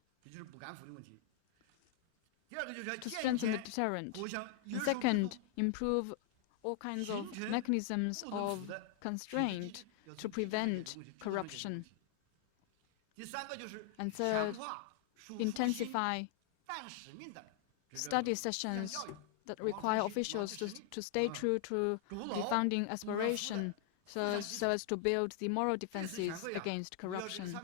And second, improve all kinds of mechanisms of constraint to prevent corruption. And third, intensify study sessions that require officials to stay true to the founding aspiration so as to build the moral defenses against corruption.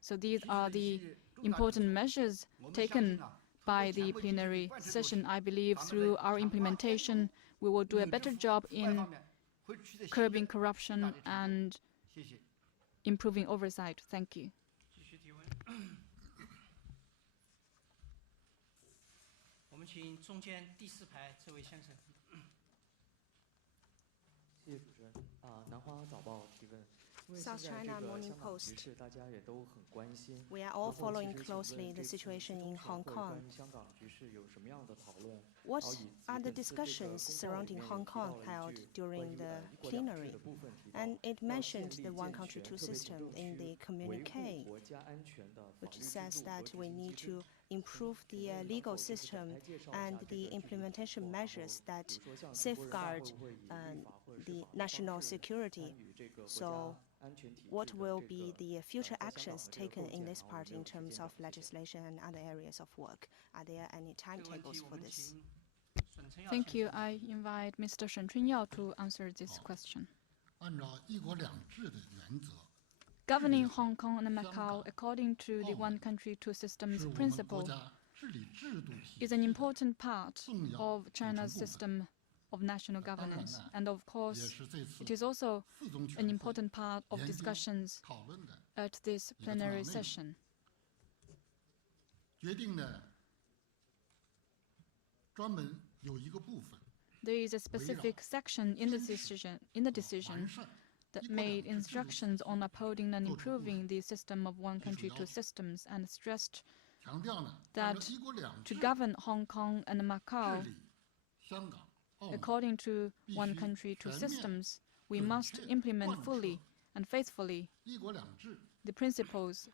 So these are the important measures taken by the plenary session. I believe through our implementation, we will do a better job in curbing corruption and improving oversight. Thank you. 我们请中间第4排这位先生。谢谢主持人。南华早报提问。 South China Morning Post. We are all following closely the situation in Hong Kong. What are the discussions surrounding Hong Kong held during the plenary? And it mentioned the one country, two system in the communique, which says that we need to improve the legal system and the implementation measures that safeguard the national security. So what will be the future actions taken in this part in terms of legislation and other areas of work? Are there any timetables for this? Thank you. I invite Mr. Shen Chunyao to answer this question. Governing Hong Kong and Macau according to the one country, two systems principle is an important part of China's system of national governance. And of course, it is also an important part of discussions at this plenary session. There is a specific section in the decision that made instructions on upholding and improving the system of one country, two systems, and stressed that to govern Hong Kong and Macau according to one country, two systems, we must implement fully and faithfully the principles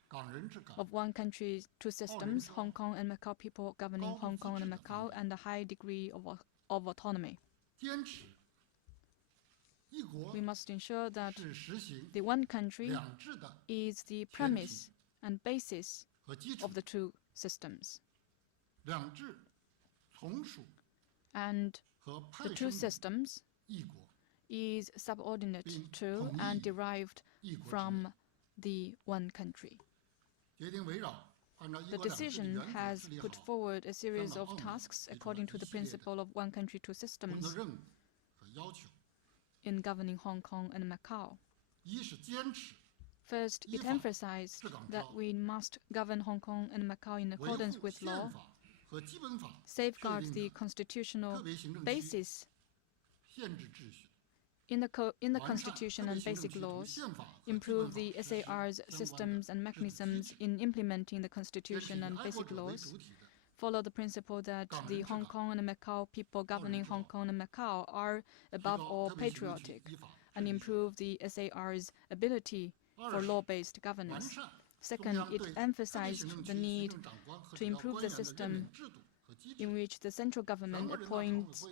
of one country, two systems, Hong Kong and Macau people governing Hong Kong and Macau, and a high degree of autonomy. We must ensure that the one country is the premise and basis of the two systems. And the two systems is subordinate to and derived from the one country. The decision has put forward a series of tasks according to the principle of one country, two systems in governing Hong Kong and Macau. First, it emphasized that we must govern Hong Kong and Macau in accordance with law safeguard the constitutional basis in the Constitution and basic laws, improve the SAR's systems and mechanisms in implementing the Constitution and basic laws, follow the principle that the Hong Kong and Macau people governing Hong Kong and Macau are above all patriotic, and improve the SAR's ability for law-based governance. Second, it emphasized the need to improve the system in which the central government appoints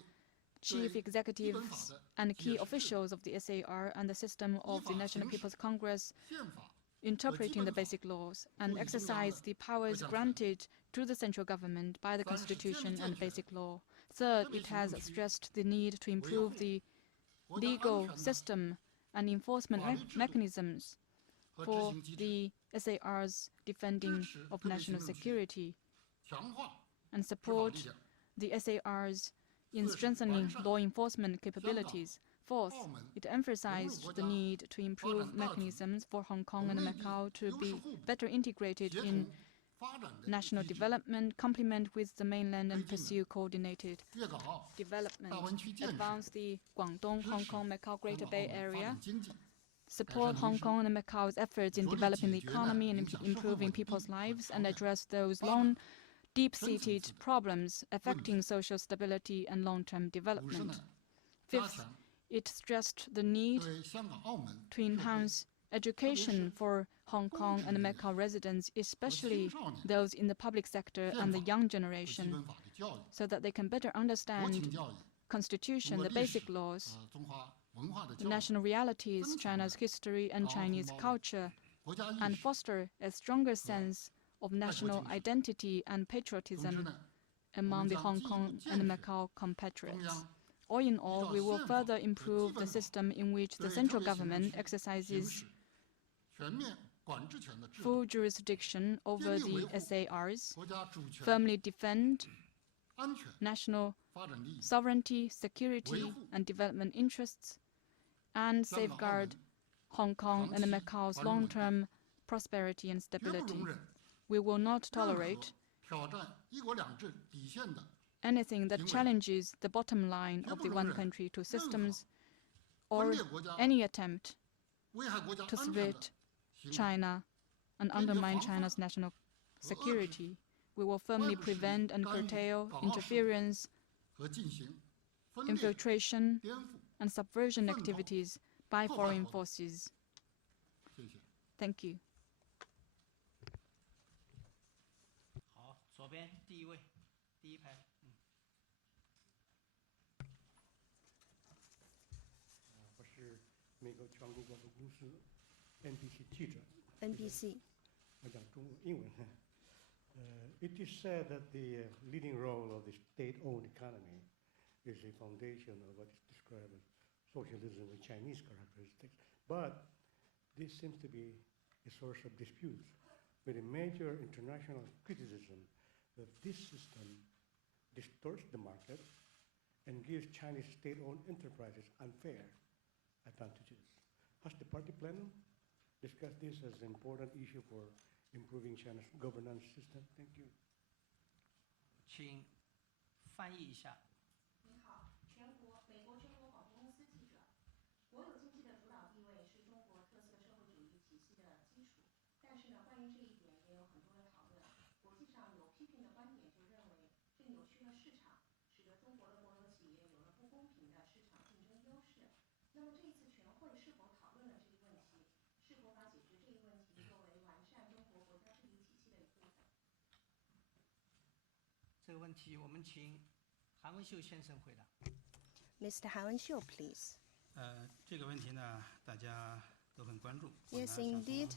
chief executives and key officials of the SAR and the system of the National People's Congress interpreting the basic laws, and exercise the powers granted to the central government by the Constitution and basic law. Third, it has stressed the need to improve the legal system and enforcement mechanisms for the SAR's defending of national security, and support the SAR's in strengthening law enforcement capabilities. Fourth, it emphasized the need to improve mechanisms for Hong Kong and Macau to be better integrated in national development, complement with the mainland, and pursue coordinated development. Advance the Guangdong, Hong Kong, Macau Greater Bay Area, support Hong Kong and Macau's efforts in developing the economy and improving people's lives, and address those long, deep-seated problems affecting social stability and long-term development. Fifth, it stressed the need to enhance education for Hong Kong and Macau residents, especially those in the public sector and the young generation, so that they can better understand Constitution, the basic laws, the national realities, China's history and Chinese culture, and foster a stronger sense of national identity and patriotism among the Hong Kong and Macau compatriots. All in all, we will further improve the system in which the central government exercises full jurisdiction over the SARs, firmly defend national sovereignty, security, and development interests, and safeguard Hong Kong and Macau's long-term prosperity and stability. We will not tolerate anything that challenges the bottom line of the one country, two systems, or any attempt to split China and undermine China's national security. We will firmly prevent and curtail interference, infiltration, and subversion activities by foreign forces. Thank you. 好，左边第一位，第一排。我是美国全国广播公司 NBC 记者。NBC. 我讲中文英文。It is said that the leading role of the state-owned economy is a foundation of what is described as socialism with Chinese characteristics. But this seems to be a source of disputes, with a major international criticism that this system distorts the market and gives Chinese state-owned enterprises unfair advantages. Has the party plenum discussed this as an important issue for improving China's governance system? Thank you. 请翻译一下。您好，美国全国广播公司记者。国有经济的主导地位是中国特色社会主义体系的基础，但是呢，关于这一点也有很多的讨论。国际上有批评的观点就认为，这扭曲了市场，使得中国的国有企业有了不公平的市场竞争优势。那么这一次全会是否讨论了这一问题？是否把解决这一问题作为完善中国国家治理体系的一部分？这个问题我们请韩文秀先生回答。Mr. Han Wenxiu, please. 这个问题呢，大家都很关注。 Yes, indeed.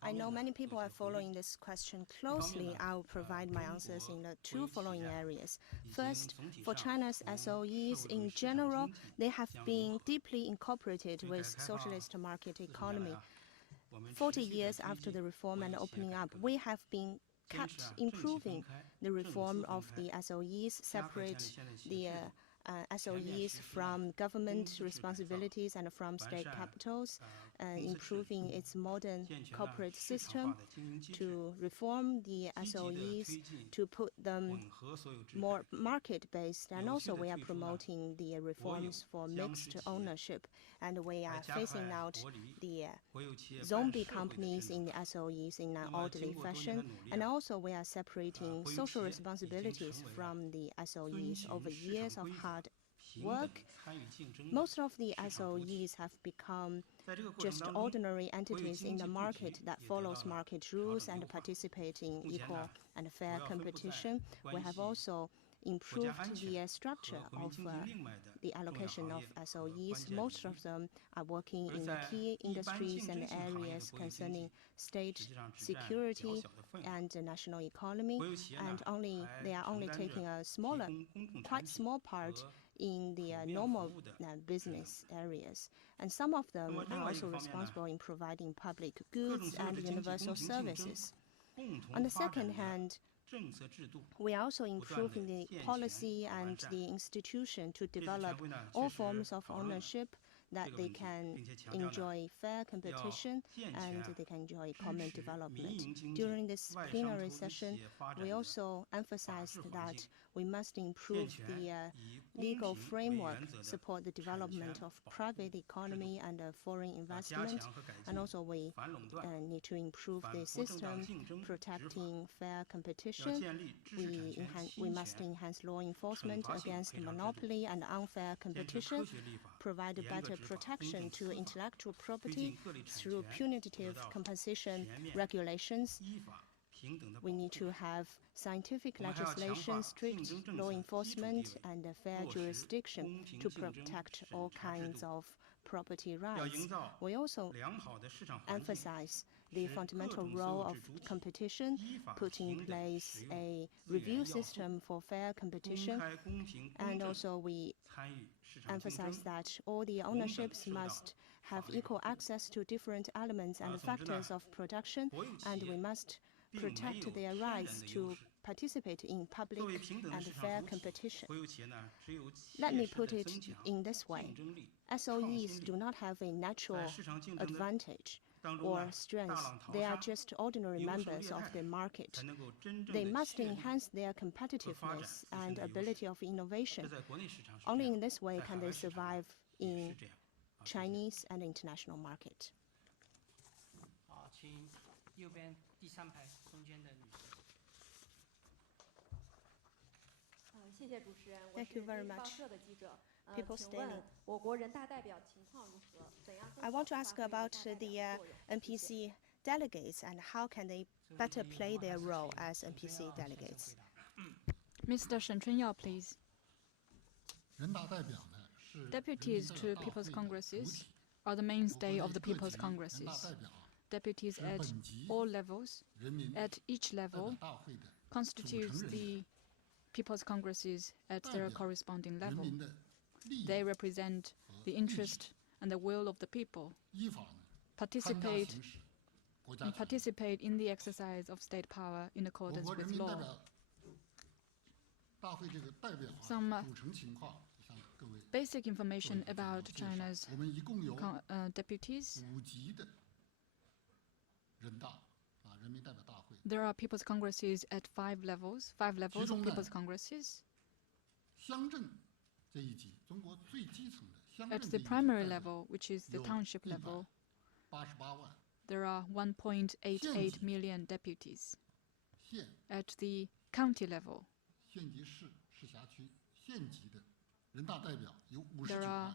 I know many people are following this question closely. I will provide my answers in the two following areas. First, for China's SOEs in general, they have been deeply incorporated with socialist market economy. 40 years after the reform and opening up, we have been kept improving the reform of the SOEs, separate the SOEs from government responsibilities and from state capitals, improving its modern corporate system, to reform the SOEs, to put them more market-based, and also we are promoting the reforms for mixed ownership, and we are phasing out the zombie companies in the SOEs in an orderly fashion, and also we are separating social responsibilities from the SOEs. Over years of hard work, most of the SOEs have become just ordinary entities in the market that follows market rules and participate in equal and fair competition. We have also improved the structure of the allocation of SOEs. Most of them are working in the key industries and areas concerning state security and the national economy, and they are only taking a quite small part in the normal business areas. And some of them are also responsible in providing public goods and universal services. On the second hand, we are also improving the policy and the institution to develop all forms of ownership that they can enjoy fair competition and they can enjoy common development. During this plenary session, we also emphasized that we must improve the legal framework, support the development of private economy and foreign investment, and also we need to improve the system protecting fair competition. We must enhance law enforcement against monopoly and unfair competition, provide better protection to intellectual property through punitive compensation regulations. We need to have scientific legislation, strict law enforcement, and a fair jurisdiction to protect all kinds of property rights. We also emphasize the fundamental role of competition, put in place a review system for fair competition, and also we emphasize that all the ownerships must have equal access to different elements and factors of production, and we must protect their rights to participate in public and fair competition. Let me put it in this way. SOEs do not have a natural advantage or strength. They are just ordinary members of the market. They must enhance their competitiveness and ability of innovation. Only in this way can they survive in Chinese and international market. Thank you very much. People standing. I want to ask about the NPC delegates and how can they better play their role as NPC delegates. Mr. Shen Chunyao, please. Deputies to People's Congresses are the mainstay of the People's Congresses. Deputies at all levels, at each level, constitutes the People's Congresses at their corresponding level. They represent the interest and the will of the people, participate in the exercise of state power in accordance with law. Some basic information about China's deputies. There are People's Congresses at five levels of People's Congresses. At the primary level, which is the township level, there are 1.88 million deputies. At the county level, there are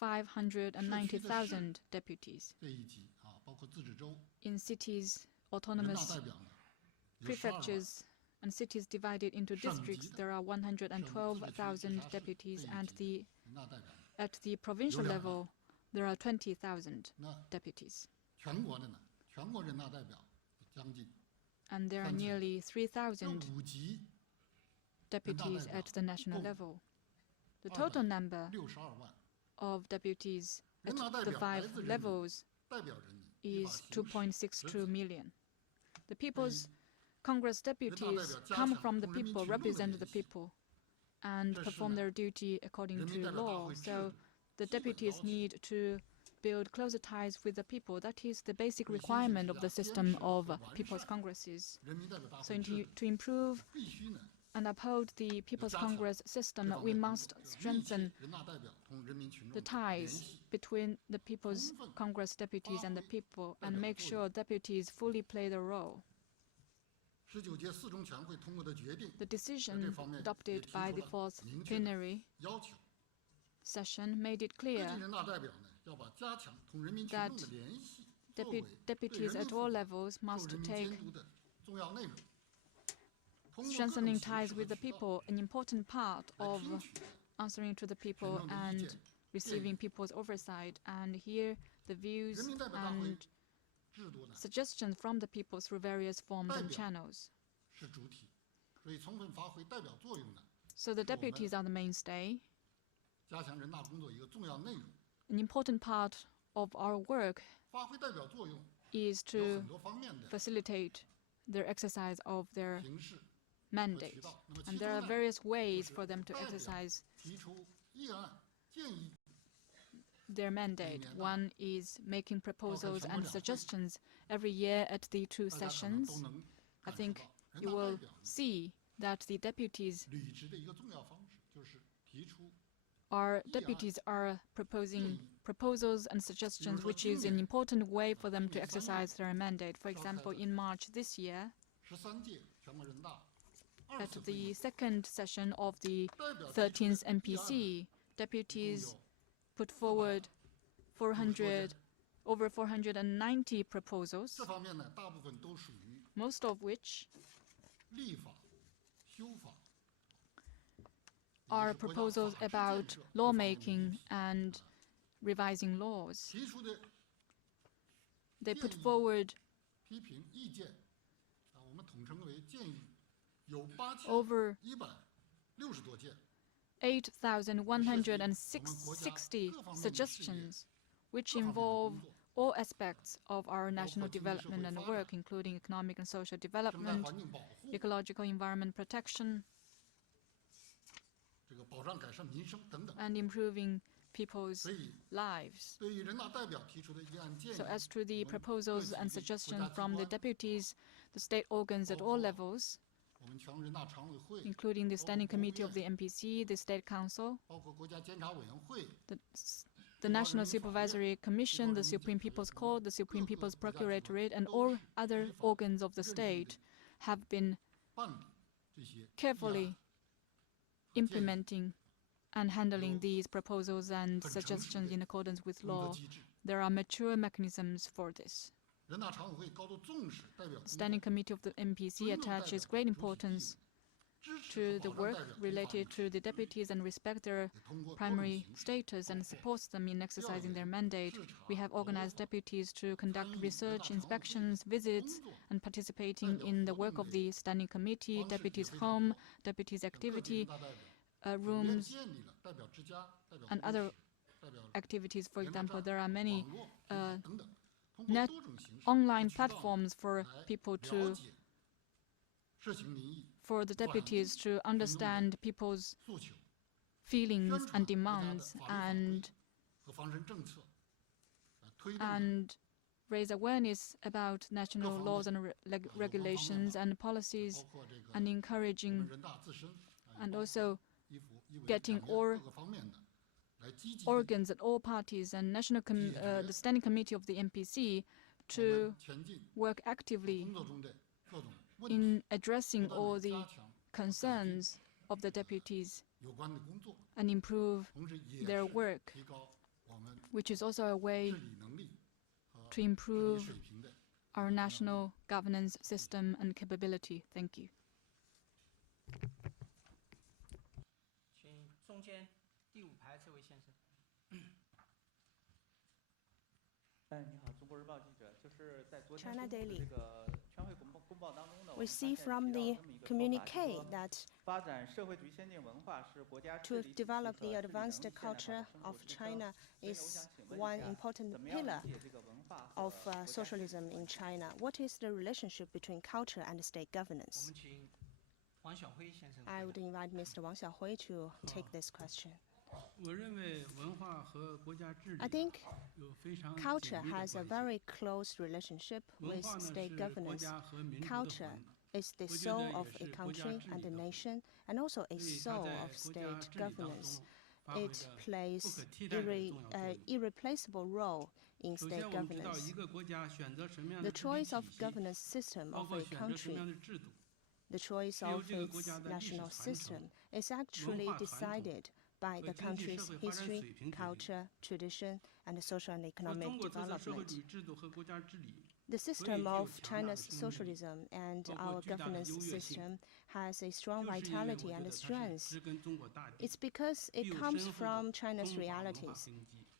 590,000 deputies. In cities, autonomous prefectures, and cities divided into districts, there are 112,000 deputies, and at the provincial level, there are 20,000 deputies. And there are nearly 3,000 deputies at the national level. The total number of deputies at the five levels is 2.62 million. The People's Congress deputies come from the people, represent the people, and perform their duty according to law. So the deputies need to build closer ties with the people. That is the basic requirement of the system of People's Congresses. So to improve and uphold the People's Congress system, we must strengthen the ties between the People's Congress deputies and the people and make sure deputies fully play their role. The decision adopted by the Fourth Plenary Session made it clear that deputies at all levels must take strengthening ties with the people an important part of answering to the people and receiving people's oversight, and hear the views and suggestions from the people through various forms and channels. So the deputies are the mainstay. An important part of our work is to facilitate their exercise of their mandate. And there are various ways for them to exercise their mandate. One is making proposals and suggestions every year at the two sessions. I think you will see that the deputies are proposing proposals and suggestions, which is an important way for them to exercise their mandate. For example, in March this year, at the second session of the 13th MPC, deputies put forward over 490 proposals, most of which are proposals about lawmaking and revising laws. They put forward over 8,160 suggestions, which involve all aspects of our national development and work, including economic and social development, ecological environment protection, and improving people's lives. So as to the proposals and suggestions from the deputies, the state organs at all levels, including the Standing Committee of the MPC, the State Council, the National Supervisory Commission, the Supreme People's Court, the Supreme People's Procuratorate, and all other organs of the state have been carefully implementing and handling these proposals and suggestions in accordance with law. There are mature mechanisms for this. The Standing Committee of the MPC attaches great importance to the work related to the deputies and respect their primary status and supports them in exercising their mandate. We have organized deputies to conduct research, inspections, visits, and participating in the work of the Standing Committee, deputies' home, deputies' activity rooms, and other activities. For example, there are many online platforms for people for the deputies to understand people's feelings and demands and raise awareness about national laws and regulations and policies, and encouraging and also getting all organs at all parties and the Standing Committee of the MPC to work actively in addressing all the concerns of the deputies and improve their work, which is also a way to improve our national governance system and capability. Thank you. China Daily. We see from the communique that to develop the advanced culture of China is one important pillar of socialism in China. What is the relationship between culture and state governance? I would invite Mr. Wang Xiaohui to take this question. I think culture has a very close relationship with state governance. Culture is the soul of a country and a nation, and also a soul of state governance. It plays irreplaceable role in state governance. The choice of governance system of a country, the choice of its national system, is actually decided by the country's history, culture, tradition, and social and economic development. The system of China's socialism and our governance system has a strong vitality and strength. It's because it comes from China's realities.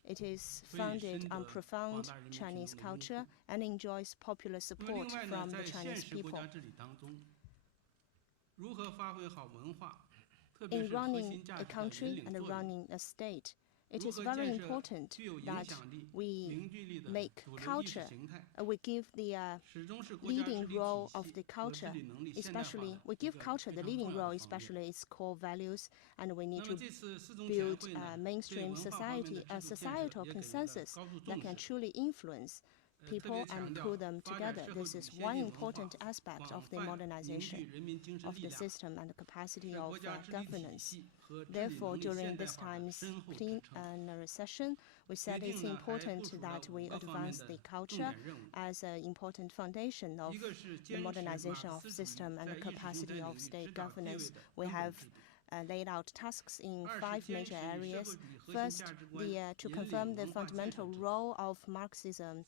It is founded on profound Chinese culture and enjoys popular support from the Chinese people. In running a country and running a state, it is very important that we make culture, we give the leading role of the culture, especially, we give culture the leading role, especially its core values, and we need to build mainstream societal consensus that can truly influence people and pull them together. This is one important aspect of the modernization of the system and the capacity of governance. Therefore, during this time's plenary session, we said it's important that we advance the culture as an important foundation of the modernization of system and the capacity of state governance. We have laid out tasks in 5 major areas. First, to confirm the fundamental role of Marxism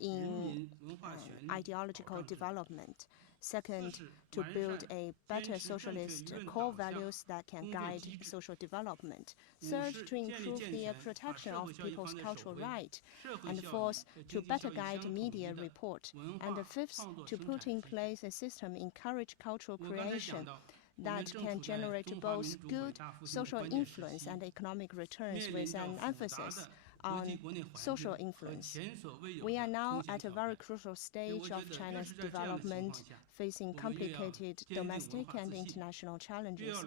in ideological development. Second, to build a better socialist core values that can guide social development. Third, to improve the protection of people's cultural rights. And fourth, to better guide media report. And fifth, to put in place a system encourage cultural creation that can generate both good social influence and economic returns with an emphasis on social influence. We are now at a very crucial stage of China's development, facing complicated domestic and international challenges.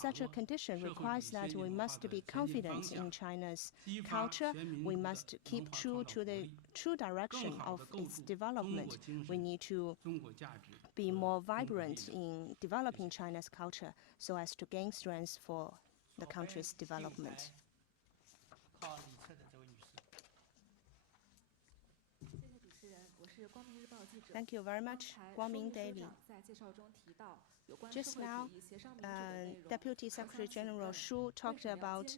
Such a condition requires that we must be confident in China's culture. We must keep true to the true direction of its development. We need to be more vibrant in developing China's culture so as to gain strength for the country's development. Thank you very much, Guangming Daily. Just now, Deputy Secretary General Shu talked about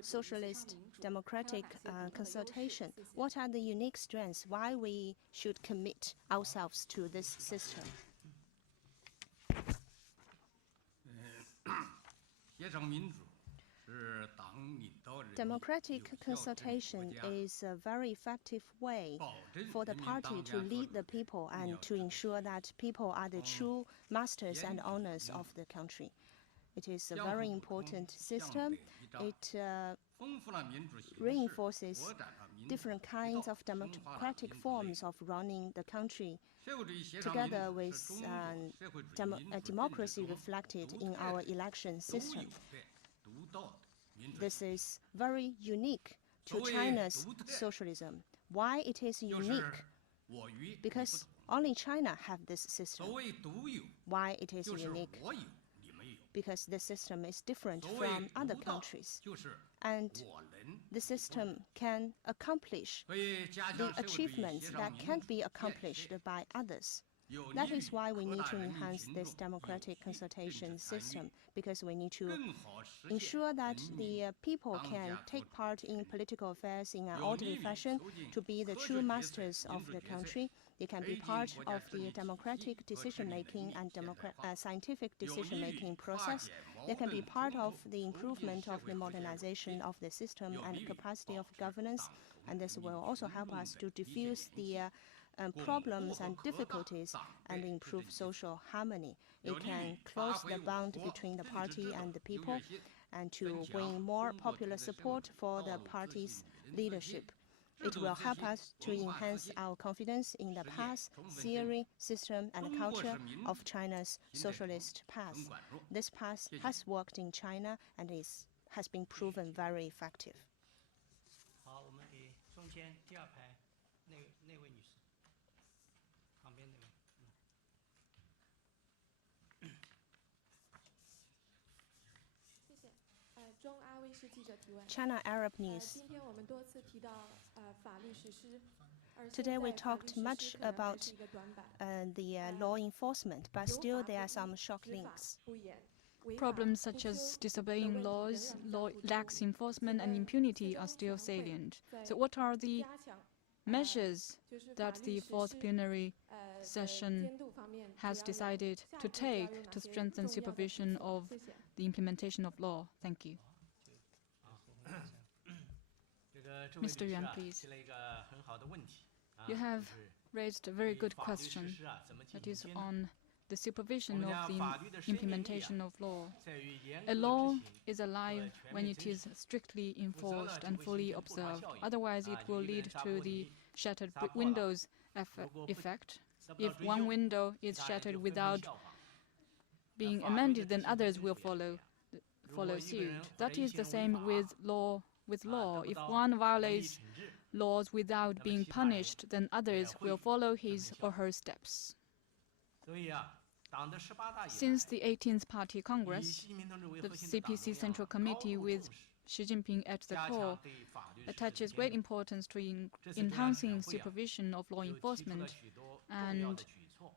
socialist democratic consultation. What are the unique strengths? Why we should commit ourselves to this system? Democratic consultation is a very effective way for the party to lead the people and to ensure that people are the true masters and owners of the country. It is a very important system. It reinforces different kinds of democratic forms of running the country, together with democracy reflected in our election system. This is very unique to China's socialism. Why it is unique? Because only China has this system. Why it is unique? Because the system is different from other countries. And the system can accomplish the achievements that can't be accomplished by others. That is why we need to enhance this democratic consultation system, because we need to ensure that the people can take part in political affairs in an orderly fashion to be the true masters of the country. They can be part of the democratic decision-making and scientific decision-making process. They can be part of the improvement of the modernization of the system and capacity of governance, and this will also help us to diffuse the problems and difficulties and improve social harmony. It can close the bond between the party and the people and to win more popular support for the party's leadership. It will help us to enhance our confidence in the path, theory, system, and culture of China's socialist path. This path has worked in China and has been proven very effective. 好，我们给中间第二排那位女士，旁边那位。谢谢。中阿卫视记者提问。 China Arab News. 今天我们多次提到法律实施。 Today we talked much about the law enforcement, but still there are some shock links. Problems such as disobeying laws, lax enforcement, and impunity are still salient. So what are the measures that the Fourth Plenary Session has decided to take to strengthen supervision of the implementation of law? Thank you. Mr. Yuan, please. You have raised a very good question, that is on the supervision of the implementation of law. A law is alive when it is strictly enforced and fully observed. Otherwise, it will lead to the shattered windows effect. If one window is shattered without being amended, then others will follow suit. That is the same with law. If one violates laws without being punished, then others will follow his or her steps. Since the 18th Party Congress, the CPC Central Committee with Xi Jinping at the core attaches great importance to enhancing supervision of law enforcement, and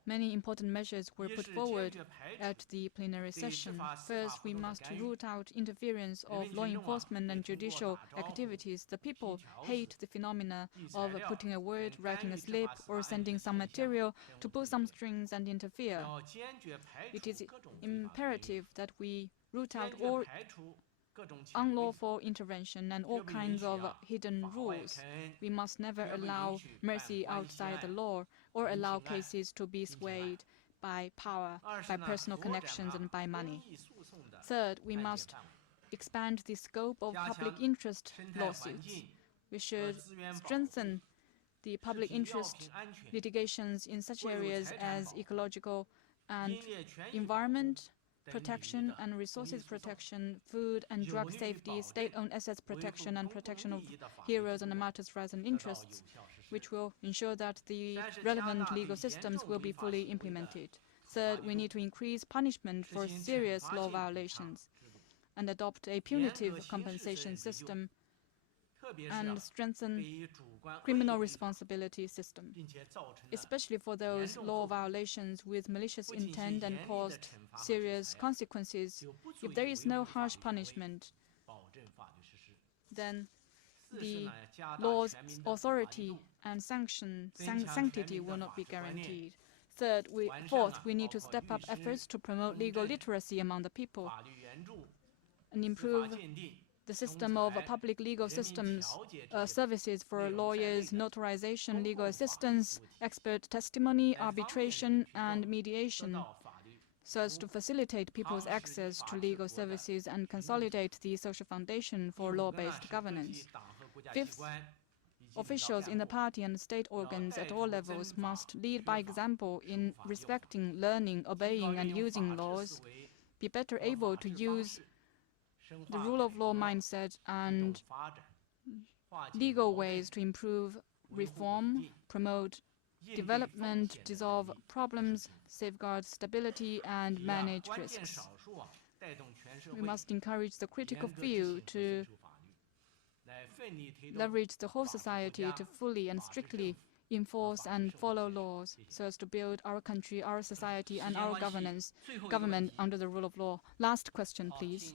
many important measures were put forward at the plenary session. First, we must root out interference of law enforcement and judicial activities. The people hate the phenomena of putting a word, writing a slip, or sending some material to pull some strings and interfere. It is imperative that we root out all unlawful intervention and all kinds of hidden rules. We must never allow mercy outside the law or allow cases to be swayed by power, by personal connections, and by money. Third, we must expand the scope of public interest lawsuits. We should strengthen the public interest litigations in such areas as ecological and environment protection and resources protection, food and drug safety, state-owned assets protection, and protection of heroes and martyrs' rights and interests, which will ensure that the relevant legal systems will be fully implemented. Third, we need to increase punishment for serious law violations and adopt a punitive compensation system and strengthen criminal responsibility system, especially for those law violations with malicious intent and caused serious consequences. If there is no harsh punishment, then the law's authority and sanctity will not be guaranteed. Fourth, we need to step up efforts to promote legal literacy among the people and improve the system of public legal systems, services for lawyers, notarization, legal assistance, expert testimony, arbitration, and mediation, so as to facilitate people's access to legal services and consolidate the social foundation for law-based governance. Fifth, officials in the party and state organs at all levels must lead by example in respecting, learning, obeying, and using laws, be better able to use the rule of law mindset and legal ways to improve reform, promote development, dissolve problems, safeguard stability, and manage risks. We must encourage the critical few to leverage the whole society to fully and strictly enforce and follow laws so as to build our country, our society, and our government under the rule of law. Last question, please.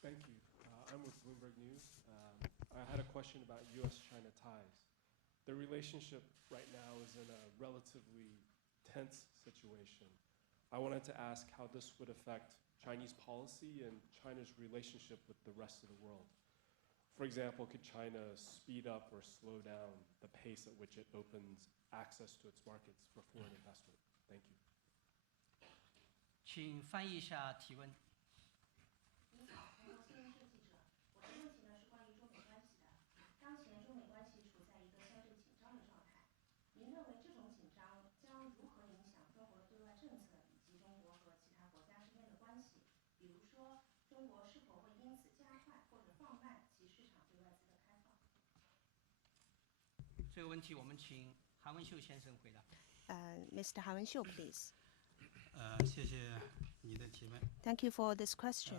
Thank you. I'm with Bloomberg News. I had a question about U.S.-China ties. The relationship right now is in a relatively tense situation. I wanted to ask how this would affect Chinese policy and China's relationship with the rest of the world. For example, could China speed up or slow down the pace at which it opens access to its markets for foreign investment? Thank you. 请翻译一下提问。您好，我是记者。我的问题呢是关于中美关系的。当前中美关系处在一个相对紧张的状态。您认为这种紧张将如何影响中国的对外政策以及中国和这个问题我们请韩文秀先生回答。Mr. Han Wenxiu, please. 谢谢你的提问。 Thank you for this question.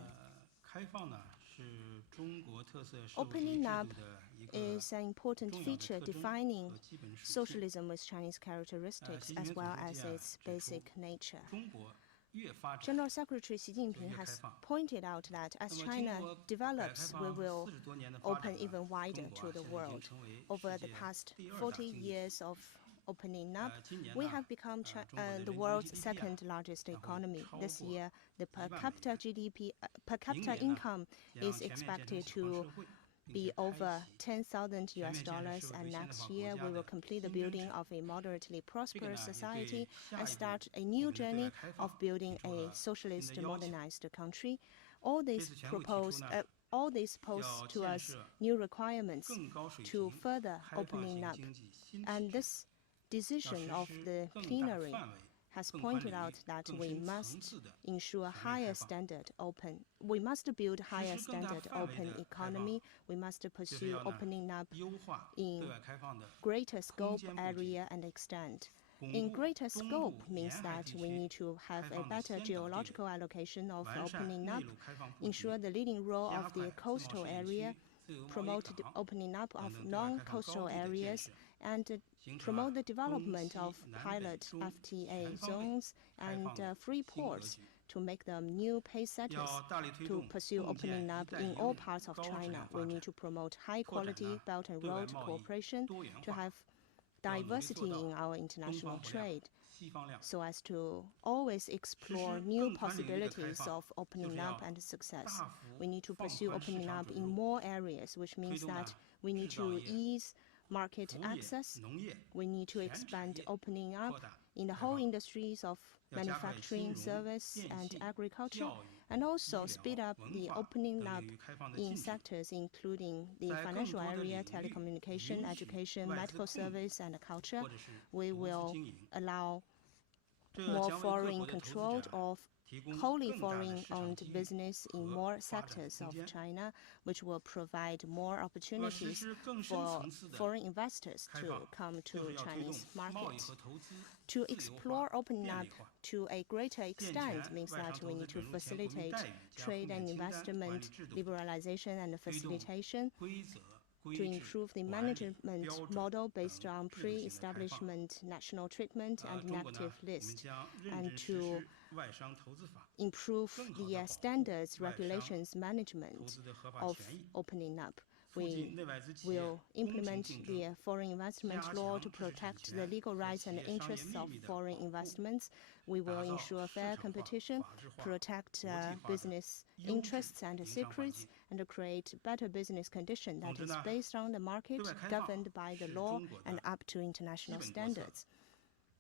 开放呢是中国特色社会主义 Opening 制 up 度的一个 is an important 重要的 feature 特征 defining 和基本属性。 socialism with Chinese characteristics as well as its basic nature. 中国越发展 General Secretary Xi Jinping has pointed out that as China develops, we will 40多年的发 open 展 even 呢， wider 中 to 国 the 现在已经 world. 成为 Over 世 the 界 past 第二大 40 经济体。 years of opening up, 今年 we 呢 have become 中国的 the 人均 world's GDP 啊 second largest 将会 economy. 超 This 过 year, the per 1万 capita 美元。 GDP, per capita 明年呢 income 将 is 全面建成 expected 小康 to 社会，并 be 且开 over 启 $10,000 全面建设 US, 社会 and 主义现代 next 化国 year 家 we 的 will complete the 新征 building 程。 of a moderately 这个 prosperous 呢也 society 对下 and 一步 start a 我 new 们的对外 journey 开 of 放 building 提出 a 了新 socialist 的要求。 modernized country. All 这 these 次全会提出呢 all these pose 要 to 建 us 设 new requirements 更高水 to 平 further 开放 opening 型 up. 经济新 And 体制， this decision 要 of 实施 the 更大 plenary 范围、 has 更宽 pointed 领 out 域、 that 更 we 深层 must 次的 ensure 全面 higher 开放。 standard open. We must build higher 实施更大 standard 范围 open 的开放， economy. We must 就是 pursue 要呢 opening up 优化 in 对外开放的 greater 空 scope, 间布局， area, and extent. 巩 In 固 greater 中 scope 部 means 沿海 that 地 we 区 need to have 开 a 放的 better 先导地位， geological allocation of 完善 opening 内 up, 陆开放布局， ensure the leading role 加 of 快 the 自贸 coastal 试验 area, 区、自由贸易 promote the 港 opening up 等 of 等对外开放高 non-coastal 度的建 areas, 设， and 形成 promote the 东 development 西 of 南北 pilot 中 FTA 全方位 zones 开 and 放的 free 新格 ports 局。 to make them new pace setters 要大力推 to 动 pursue 共建 opening “一 up 带 in 一 all 路” parts of 高质 China. 量 We 发 need 展， to promote high 拓展 quality 呢 belt and 对外 road 贸易 cooperation 多元 to 化， have 要努力 diversity 做到 in our 东 international 方不亮 trade, 西方亮。 so as to always explore 实施 new 更宽领域的开 possibilities 放， of 就 opening 是 up 要 and success. 大幅 We need to 放 pursue 宽市 opening 场 up 准 in 入， more areas, which 推 means 动呢 that we need 制造 to 业、 ease market 服务业、 access. 农业、 We need to 全产 expand 业 opening up 扩大 in the 开 whole 放， industries of 要加快金 manufacturing, 融、 service, 电 and 信、 agriculture, 教育、 and 医 also speed 疗、 up 文 the 化 opening 等 up 领域开放的 in 进程， sectors including the 在更 financial 多的 area, 领域 telecommunication, 允许 education, 外资 medical 控股 service, and culture. 或者是 We 独资 will 经营， allow 这 more 将为各 foreign 国的投资 controlled 者 or 提供 wholly 更大的 foreign 市场 owned 机遇 business in 和 more 发展 sectors 空 of 间。 China, which will provide more 要实 opportunities 施更深 for 层次的 foreign investors 开 to 放， come 就 to 是要推动 Chinese 贸易 markets. 和投资 To 自由 explore 化、 opening 便 up 利化， to a greater 健 extent 全 means 外商 that 投 we 资 need to 准入前国民 facilitate 待遇加负 trade 面 and 清单管理 investment 制度， liberalization and 推动 facilitation 规则、规 to 制、 improve the 管理、 management 标准 model 等 based on 制度性的开放。 pre-establishment national treatment and 中国 negative 呢，我们 list, 将认 and 真实 to 施外商投资法， improve 更好 the 地保护 standards, 外商 regulations, 投 management 资的合法 of 权益， opening up. 促进 We 内外资企业 will 公平 implement 竞 the 争， foreign investment 加 law 强 to 知识产 protect the 权 legal 和 rights 企 and 业商业 interests 秘 of 密的 foreign 保护， investments. We 打 will 造 ensure 市 fair 场化、 competition, 法治化、 protect 国际化的 business 优质 interests and 营商环 secrets, 境。 and create better business condition that 总之 is 呢， based on the market, 对外开放 governed by the 是 law, 中国 and 的 up to 基 international 本国策。 standards.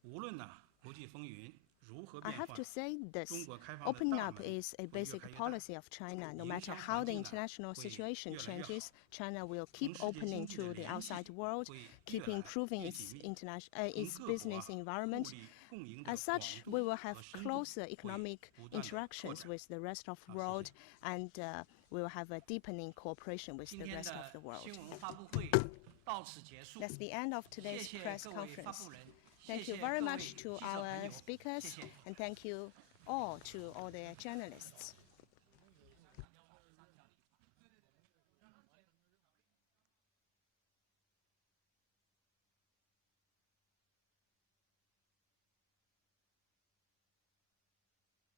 无论呢国际风云如何 I 变 have 幻， to say this. 中国开放的 Opening 大 up 门 is a 会越 basic 开越大， policy of China. No 营 matter 商 how 环 the 境呢 international 会 situation 越来越 changes, 好， China will 同 keep 世界 opening 经济的 to the 联系 outside world, 会越 keep 来 improving 越 its 紧密， its 同各国 business 互 environment. 利共赢的 As 广 such, 度 we will have 和深度 closer 会 economic 不断地扩 interactions 展。 with the rest of the 好，谢 world, 谢。 and we will have a deepening cooperation with 今 the 天 rest of 的 the world. 新闻发布会到此结束。 That's the end of 谢 today's 谢 press 各位发 conference. 布人，谢 Thank 谢 you 各 very 位 much 记 to 者朋 our 友， speakers, 谢谢。 and thank you all to all the journalists.